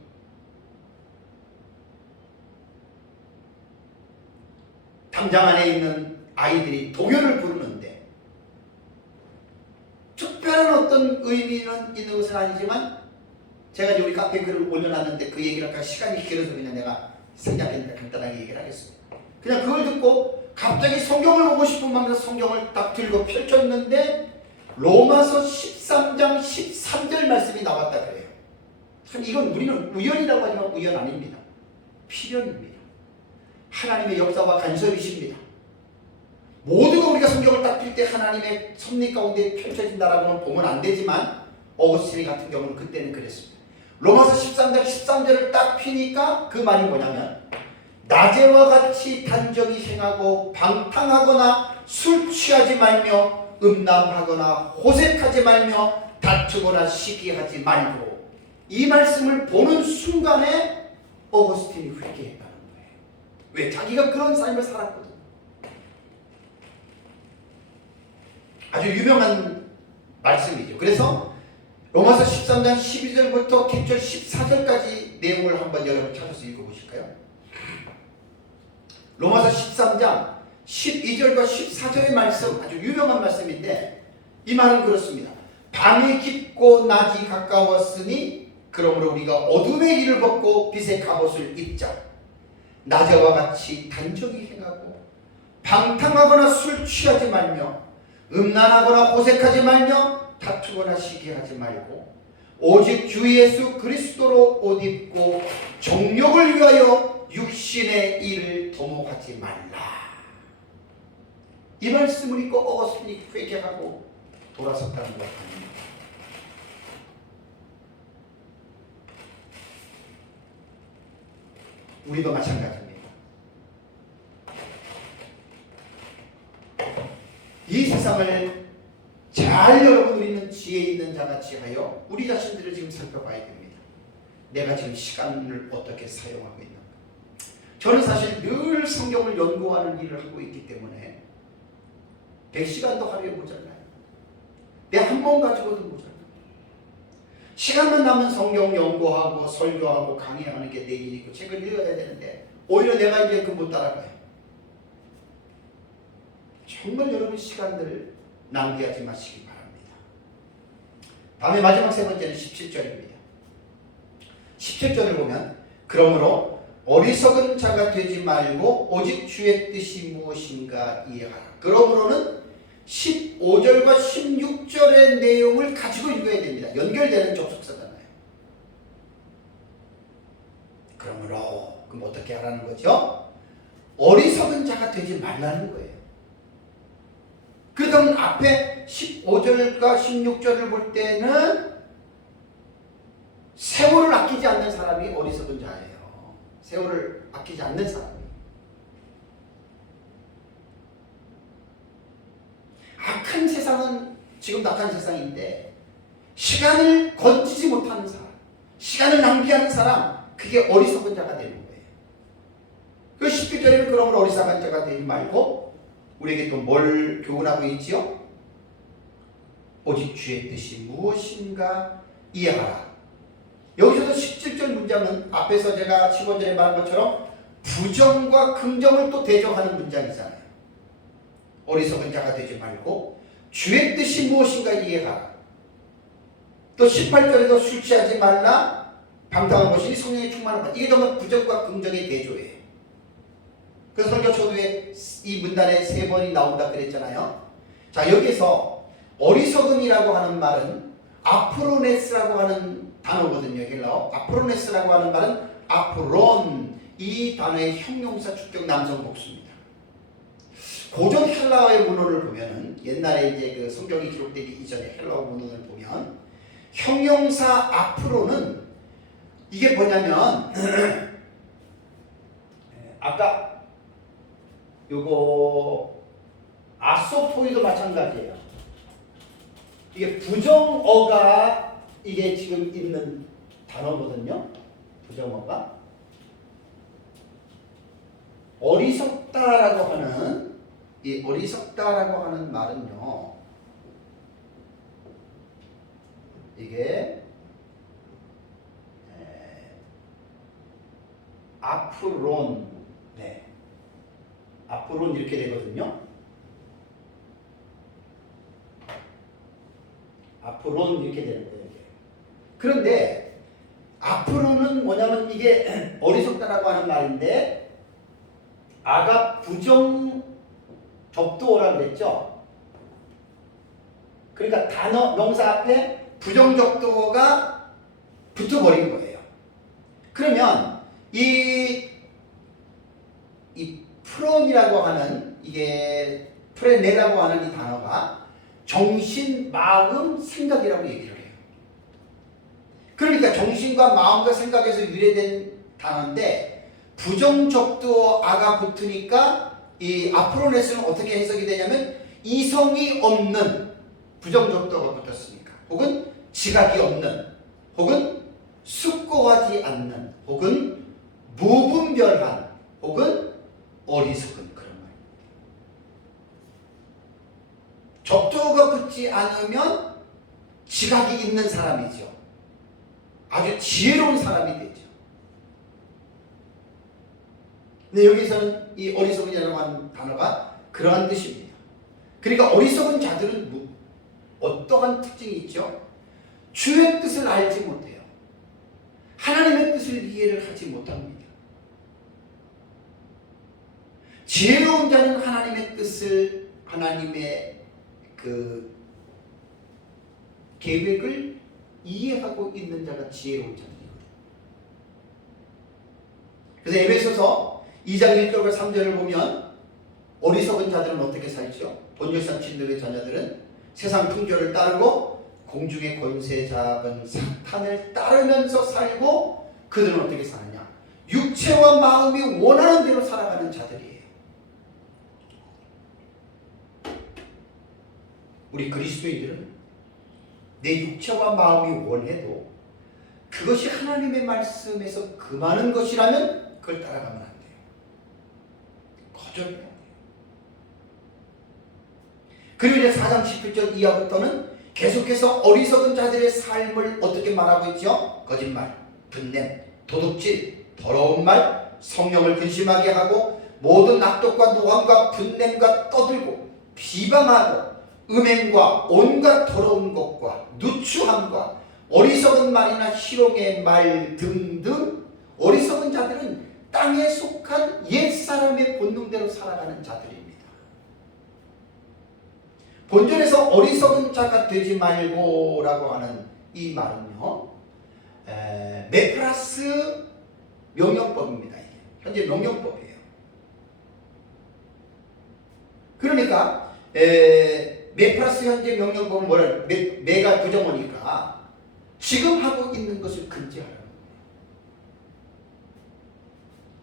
담장 안에 있는 아이 아이들이 동요를 부르는데 특별한 어떤 의미는 있는 것은 아니지만 제가 이제 우리 카페 글을 올려놨는데 그 얘기를 아까 시간이 길어서 그냥 내가 생략했는데 간단하게 얘기를 하겠습니다. 그냥 그걸 듣고 갑자기 성경을 보고 싶은 마음에서 성경을 딱 들고 펼쳤는데 로마서 13장 13절 말씀이 나왔다 그래요. 참 이건 우리는 우연이라고 하지만 우연 아닙니다. 필연입니다. 하나님의 역사와 간섭이십니다. 모두가 우리가 성경을 딱 펼 때 하나님의 섭리 가운데 펼쳐진다라고는 보면 안 되지만 어거스틴 같은 경우는 그때는 그랬습니다. 로마서 13장 13절을 딱 피니까 그 말이 뭐냐면 낮에와 같이 단정히 행하고 방탕하거나 술 취하지 말며 음란하거나 호색하지 말며 다투거나 시기하지 말고 이 말씀을 보는 순간에 어거스틴이 회개했다는 거예요. 왜? 자기가 그런 삶을 살았거든. 아주 유명한 말씀이죠. 그래서 로마서 13장 12절부터 객절 14절까지 내용을 한번 여러분 찾아서 읽어보실까요? 로마서 13장 12절과 14절의 말씀 아주 유명한 말씀인데 이 말은 그렇습니다. 밤이 깊고 낮이 가까웠으니 그러므로 우리가 어둠의 길을 벗고 빛의 갑옷을 입자. 낮에와 같이 단정히 행하고 방탕하거나 술 취하지 말며 음란하거나 호색하지 말며 다투거나 시기하지 말고 오직 주 예수 그리스도로 옷 입고 정욕을 위하여 육신의 일을 도모하지 말라. 이 말씀을 읽고 어거스틴이 회개하고 돌아섰다는 것 아닙니다. 우리도 마찬가지입니다. 이 세상을 잘 여러분 우리는 지혜 있는 자같이 하여 우리 자신들을 지금 살펴봐야 됩니다. 내가 지금 시간을 어떻게 사용하고 있는가. 저는 사실 늘 성경을 연구하는 일을 하고 있기 때문에 100시간도 하루에 모자라요. 내 한 번 가지고도 모자라요. 시간만 나면 성경 연구하고 설교하고 강의하는 게 내 일이고 책을 읽어야 되는데 오히려 내가 이제 그 못 따라가요. 정말 여러분 시간들을 낭비하지 마시기 바랍니다. 다음에 마지막 세 번째는 17절입니다. 17절을 보면 그러므로 어리석은 자가 되지 말고 오직 주의 뜻이 무엇인가 이해하라. 그러므로는 15절과 16절의 내용을 가지고 읽어야 됩니다. 연결되는 접속사잖아요. 그러므로 그럼 어떻게 하라는 거죠? 어리석은 자가 되지 말라는 거예요. 그러면 앞에 15절과 16절을 볼 때는 세월을 아끼지 않는 사람이 어리석은 자예요. 세월을 아끼지 않는 사람이. 악한 세상은 지금 악한 세상인데 시간을 건지지 못하는 사람, 시간을 낭비하는 사람, 그게 어리석은 자가 되는 거예요. 그 19절에는 그러므로 어리석은 자가 되지 말고 우리에게 또 뭘 교훈하고 있지요? 오직 주의 뜻이 무엇인가 이해하라. 여기서도 17절 문장은 앞에서 제가 15절에 말한 것처럼 부정과 긍정을 또 대조하는 문장이잖아요. 어리석은 자가 되지 말고 주의 뜻이 무엇인가 이해하라. 또 18절에도 술 취하지 말라. 방탕한 것이니 성령의 충만한 것. 이게 정말 부정과 긍정의 대조예요. 그래서 설교 초두에 이 문단에 3번이 나온다 그랬잖아요. 자, 여기서 어리석은이라고 하는 말은 아프로네스라고 하는 단어거든요. 헬라어. 아프로네스라고 하는 말은 아프론, 이 단어의 형용사 축적 남성 복수입니다. 고전 헬라어의 문헌을 보면은 옛날에 이제 그 성경이 기록되기 이전에 헬라어 문헌을 보면 형용사 아프로는 이게 뭐냐면 아까 요거 아소토이도 마찬가지예요. 이게 부정어가 이게 지금 있는 단어거든요. 부정어가 어리석다라고 하는 이 어리석다라고 하는 말은요. 이게 아프론, 네, 아프론 이렇게 되거든요. 앞으로는 이렇게 되는 거예요. 그런데 앞으로는 뭐냐면 이게 어리석다라고 하는 말인데 아가 부정 적도어라 그랬죠. 그러니까 단어 명사 앞에 부정 적도어가 붙어버린 거예요. 그러면 이 프롬이라고 하는 이게 프레네라고 하는 이 단어가 정신, 마음, 생각이라고 얘기를 해요. 그러니까 정신과 마음과 생각에서 유래된 단어인데 부정적도 아가 붙으니까 이 아프로네스는 어떻게 해석이 되냐면 이성이 없는 부정적도가 붙었으니까 혹은 지각이 없는 혹은 숙고하지 않는 혹은 무분별한 혹은 어리석은 그런 말입니다. 적도가 붙지 않으면 지각이 있는 사람이죠. 아주 지혜로운 사람이 되죠. 근데 여기서는 이 어리석은이라고 하는 단어가 그러한 뜻입니다. 그러니까 어리석은 자들은 어떠한 특징이 있죠? 주의 뜻을 알지 못해요. 하나님의 뜻을 이해를 하지 못합니다. 지혜로운 자는 하나님의 뜻을, 하나님의 그 계획을 이해하고 있는 자가 지혜로운 자들이거든요. 그래서 에베소서 2장 1절과 3절을 보면 어리석은 자들은 어떻게 살죠? 본질상 진노의 자녀들은 세상 풍조를 따르고 공중의 권세 잡은 사탄을 따르면서 살고 그들은 어떻게 사느냐? 육체와 마음이 원하는 대로 살아가는 자들이에요. 우리 그리스도인들은 내 육체와 마음이 원해도 그것이 하나님의 말씀에서 금하는 것이라면 그걸 따라가면 안 돼요. 거절해야 돼요. 그리고 이제 4장 17절 이하부터는 계속해서 어리석은 자들의 삶을 어떻게 말하고 있죠? 거짓말, 분냄, 도둑질, 더러운 말, 성령을 근심하게 하고 모든 악독과 노함과 분냄과 떠들고 비방하고 음행과 온갖 더러운 것과 누추함과 어리석은 말이나 희롱의 말 등등. 어리석은 자들은 땅에 속한 옛사람의 본능대로 살아가는 자들입니다. 본전에서 어리석은 자가 되지 말고 라고 하는 이 말은요, 메프라스 명령법입니다. 이게 현재 명령법이에요. 그러니까 메프라스 현재 명령법은 뭐를 메가 부정어니까 지금 하고 있는 것을 금지하라는 거예요.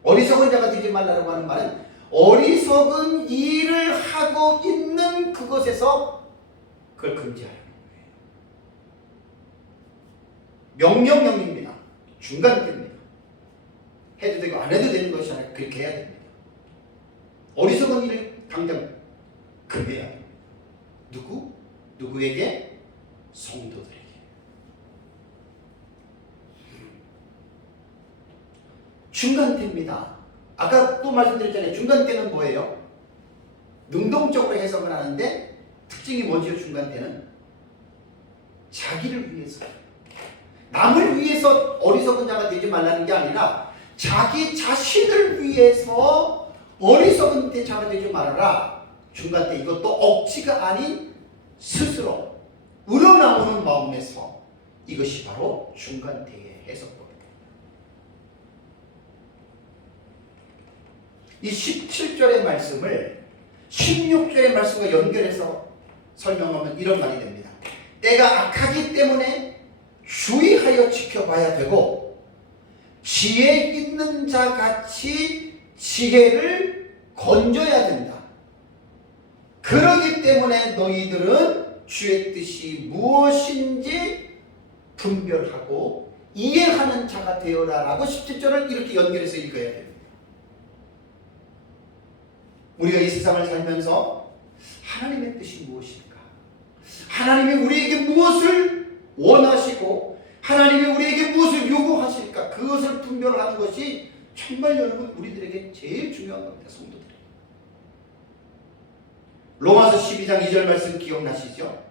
어리석은 자가 되지 말라고 하는 말은 어리석은 일을 하고 있는 그것에서 그걸 금지하라는 거예요. 명령형입니다. 중간대입니다. 해도 되고 안 해도 되는 것이 아니라 그렇게 해야 됩니다. 어리석은 일을 당장 금해야 됩니다. 누구에게? 성도들에게. 중간대입니다. 아까 또 말씀드렸잖아요. 중간대는 뭐예요? 능동적으로 해석을 하는데 특징이 뭐죠? 중간대는 자기를 위해서, 남을 위해서 어리석은 자가 되지 말라는 게 아니라 자기 자신을 위해서 어리석은 자가 되지 말아라. 중간대, 이것도 억지가 아닌 스스로 우러나오는 마음에서, 이것이 바로 중간대의 해석법입니다. 이 17절의 말씀을 16절의 말씀과 연결해서 설명하면 이런 말이 됩니다. 때가 악하기 때문에 주의하여 지켜봐야 되고 지혜 있는 자 같이 지혜를 건져야 된다. 그러기 때문에 너희들은 주의 뜻이 무엇인지 분별하고 이해하는 자가 되어라 라고 17절을 이렇게 연결해서 읽어야 됩니다. 우리가 이 세상을 살면서 하나님의 뜻이 무엇일까? 하나님이 우리에게 무엇을 원하시고 하나님이 우리에게 무엇을 요구하실까? 그것을 분별하는 것이 정말 여러분 우리들에게 제일 중요한 겁니다. 성도들. 로마서 12장 2절 말씀 기억나시죠?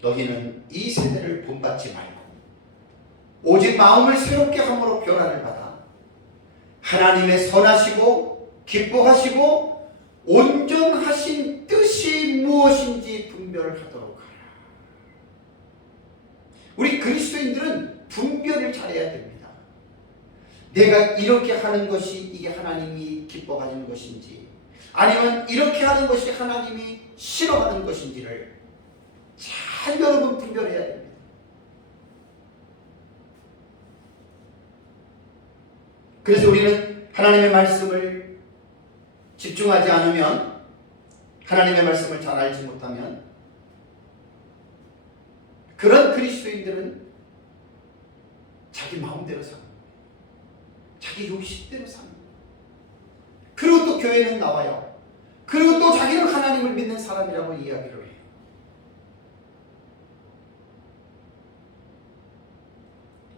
너희는 이 세대를 본받지 말고 오직 마음을 새롭게 함으로 변화를 받아 하나님의 선하시고 기뻐하시고 온전하신 뜻이 무엇인지 분별하도록 하라. 우리 그리스도인들은 분별을 잘해야 됩니다. 내가 이렇게 하는 것이 이게 하나님이 기뻐하는 것인지 아니면 이렇게 하는 것이 하나님이 싫어하는 것인지를 잘 여러분 분별해야 됩니다. 그래서 우리는 하나님의 말씀을 집중하지 않으면, 하나님의 말씀을 잘 알지 못하면 그런 그리스도인들은 자기 마음대로 사는 거예요. 자기 욕심대로 사는 거예요. 그리고 또 교회는 나와요. 그리고 또 자기는 하나님을 믿는 사람이라고 이야기를 해요.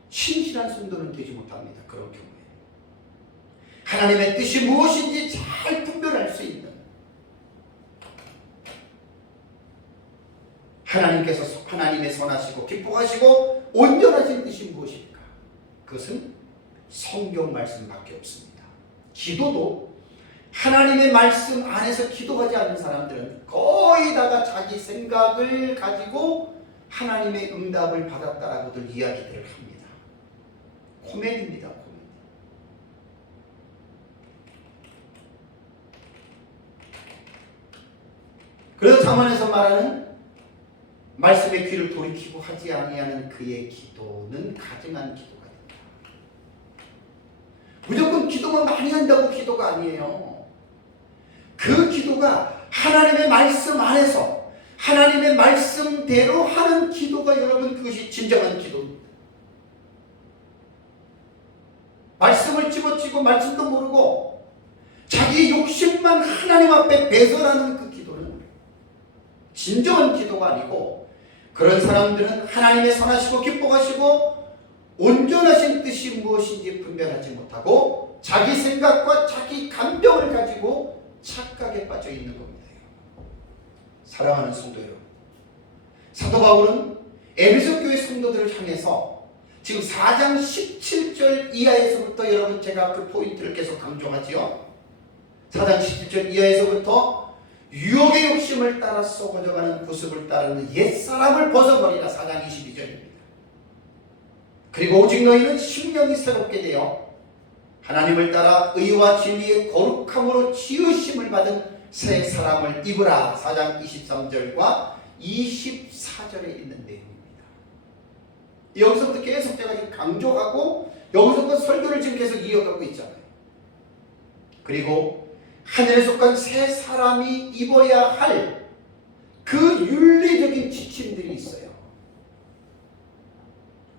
신실한 성도는 되지 못합니다. 그런 경우에 하나님의 뜻이 무엇인지 잘 분별할 수 있는, 하나님께서 하나님의 선하시고 기뻐하시고 온전하신 뜻이 무엇일까? 그것은 성경 말씀밖에 없습니다. 기도도 하나님의 말씀 안에서 기도하지 않는 사람들은 거의 다가 자기 생각을 가지고 하나님의 응답을 받았다라고들 이야기들을 합니다. 코미디입니다. 코미디. 그래서 잠언에서 말하는 말씀의 귀를 돌이키고 하지 아니하는 그의 기도는 가증한 기도가 된다. 무조건 기도만 많이 한다고 기도가 아니에요. 그 기도가 하나님의 말씀 안에서 하나님의 말씀대로 하는 기도가 여러분 그것이 진정한 기도입니다. 말씀을 집어치고 말씀도 모르고 자기 욕심만 하나님 앞에 배설하는 그 기도는 진정한 기도가 아니고, 그런 사람들은 하나님의 선하시고 기뻐하시고 온전하신 뜻이 무엇인지 분별하지 못하고 자기 생각과 자기 감정을 가지고 착각에 빠져 있는 겁니다. 사랑하는 성도 여러분, 사도 바울은 에베소 교회 성도들을 향해서 지금 4장 17절 이하에서부터, 여러분 제가 그 포인트를 계속 강조하지요. 4장 17절 이하에서부터 유혹의 욕심을 따라 썩어져가는 구습을 따르는 옛사람을 벗어버리라. 4장 22절입니다. 그리고 오직 너희는 심령이 새롭게 되어 하나님을 따라 의와 진리의 거룩함으로 지으심을 받은 새 사람을 입으라. 4장 23절과 24절에 있는 내용입니다. 여기서부터 계속 제가 지금 강조하고 여기서부터 설교를 지금 계속 이어가고 있잖아요. 그리고 하늘에 속한 새 사람이 입어야 할 그 윤리적인 지침들이 있어요.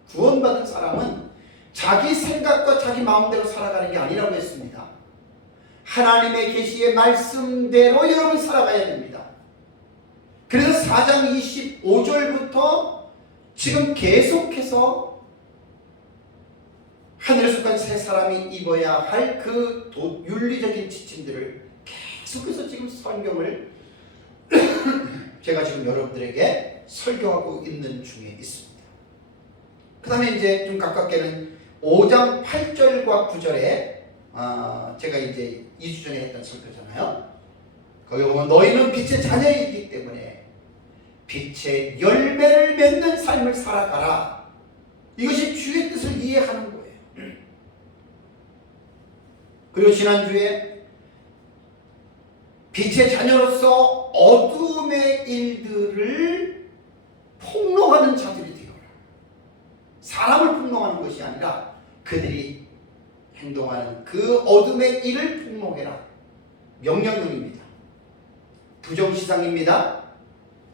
구원받은 사람은 자기 생각과 자기 마음대로 살아가는 게 아니라고 했습니다. 하나님의 계시의 말씀대로 여러분 살아가야 됩니다. 그래서 4장 25절부터 지금 계속해서 하늘에 속한 새 사람이 입어야 할 그 윤리적인 지침들을 계속해서 지금 성경을 제가 지금 여러분들에게 설교하고 있는 중에 있습니다. 그 다음에 이제 좀 가깝게는 5장 8절과 9절에 제가 이제 2주 전에 했던 설교잖아요. 거기 보면 너희는 빛의 자녀이기 때문에 빛의 열매를 맺는 삶을 살아가라. 이것이 주의 뜻을 이해하는 거예요. 그리고 지난주에 빛의 자녀로서 어둠의 일들을 폭로하는 자들이 되어라. 사람을 폭로하는 것이 아니라 그들이 행동하는 그 어둠의 일을 폭로해라. 명령형입니다. 부정시상입니다.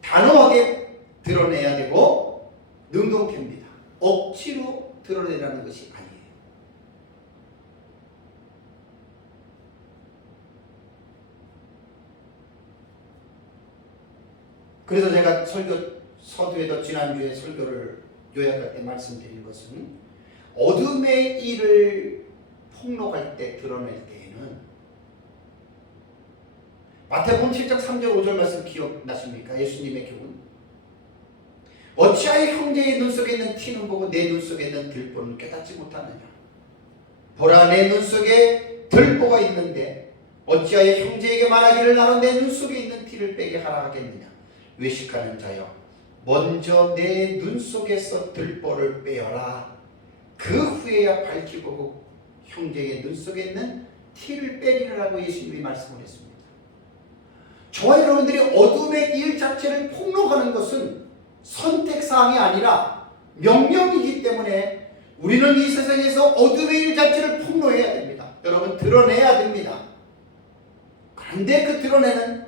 단호하게 드러내야 되고 능동태입니다. 억지로 드러내라는 것이 아니에요. 그래서 제가 서두에도 지난주에 설교를 요약할 때 말씀드린 것은 어둠의 일을 폭로할 때, 드러낼 때에는 마태복음 7장 3절 5절 말씀 기억나십니까? 예수님의 교훈. 어찌하여 형제의 눈 속에 있는 티는 보고 내 눈 속에 있는 들보는 깨닫지 못하느냐. 보라, 내 눈 속에 들보가 있는데 어찌하여 형제에게 말하기를 나는 내 눈 속에 있는 티를 빼게 하라 하겠느냐. 외식하는 자여, 먼저 내 눈 속에서 들보를 빼어라. 그 후에야 밝히고 형제의 눈 속에 있는 티를 빼리라고 예수님이 말씀을 했습니다. 저와 여러분들이 어둠의 일 자체를 폭로하는 것은 선택사항이 아니라 명령이기 때문에 우리는 이 세상에서 어둠의 일 자체를 폭로해야 됩니다. 여러분, 드러내야 됩니다. 그런데 그 드러내는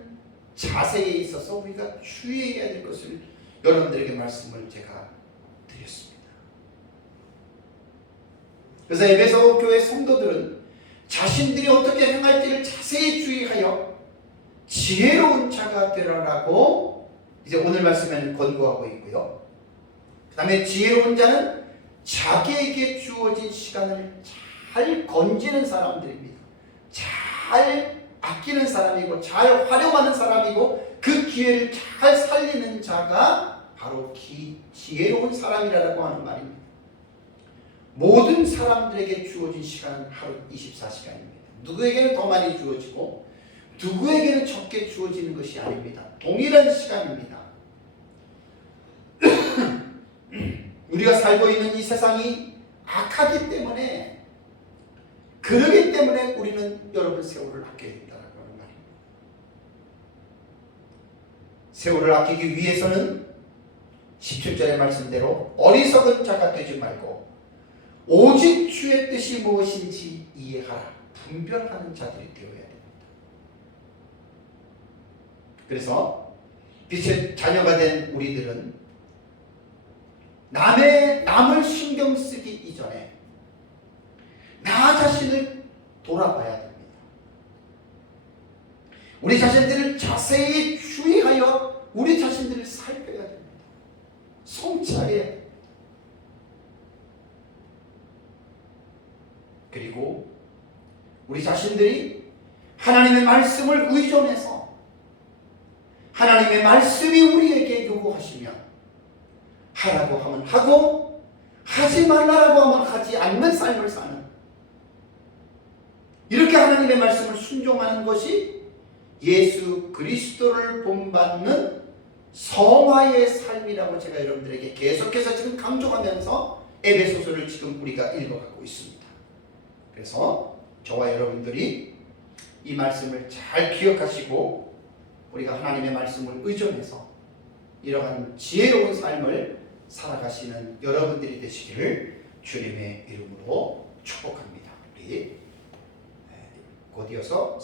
자세에 있어서 우리가 주의해야 될 것을 여러분들에게 말씀을 제가 드렸습니다. 그래서 에베소 교회 성도들은 자신들이 어떻게 행할지를 자세히 주의하여 지혜로운 자가 되라라고 이제 오늘 말씀에는 권고하고 있고요. 그 다음에 지혜로운 자는 자기에게 주어진 시간을 잘 건지는 사람들입니다. 잘 아끼는 사람이고 잘 활용하는 사람이고 그 기회를 잘 살리는 자가 바로 지혜로운 사람이라고 하는 말입니다. 모든 사람들에게 주어진 시간은 하루 24시간입니다. 누구에게는 더 많이 주어지고 누구에게는 적게 주어지는 것이 아닙니다. 동일한 시간입니다. 우리가 살고 있는 이 세상이 악하기 때문에, 그러기 때문에 우리는 여러분 세월을 아껴야 된다는 말입니다. 세월을 아끼기 위해서는 17절의 말씀대로 어리석은 자가 되지 말고 오직 주의 뜻이 무엇인지 이해하라. 분별하는 자들이 되어야 됩니다. 그래서 빛의 자녀가 된 우리들은 남을 신경 쓰기 이전에 나 자신을 돌아봐야 됩니다. 우리 자신들을 자세히 주의하여 우리 자신들을 살펴야 됩니다. 성찰해야 됩니다. 그리고 우리 자신들이 하나님의 말씀을 의존해서 하나님의 말씀이 우리에게 요구하시면 하라고 하면 하고 하지 말라라고 하면 하지 않는 삶을 사는, 이렇게 하나님의 말씀을 순종하는 것이 예수 그리스도를 본받는 성화의 삶이라고 제가 여러분들에게 계속해서 지금 강조하면서 에베소서를 지금 우리가 읽어가고 있습니다. 그래서 저와 여러분들이 이 말씀을 잘 기억하시고 우리가 하나님의 말씀을 의존해서 이러한 지혜로운 삶을 살아가시는 여러분들이 되시기를 주님의 이름으로 축복합니다. 우리 곧 이어서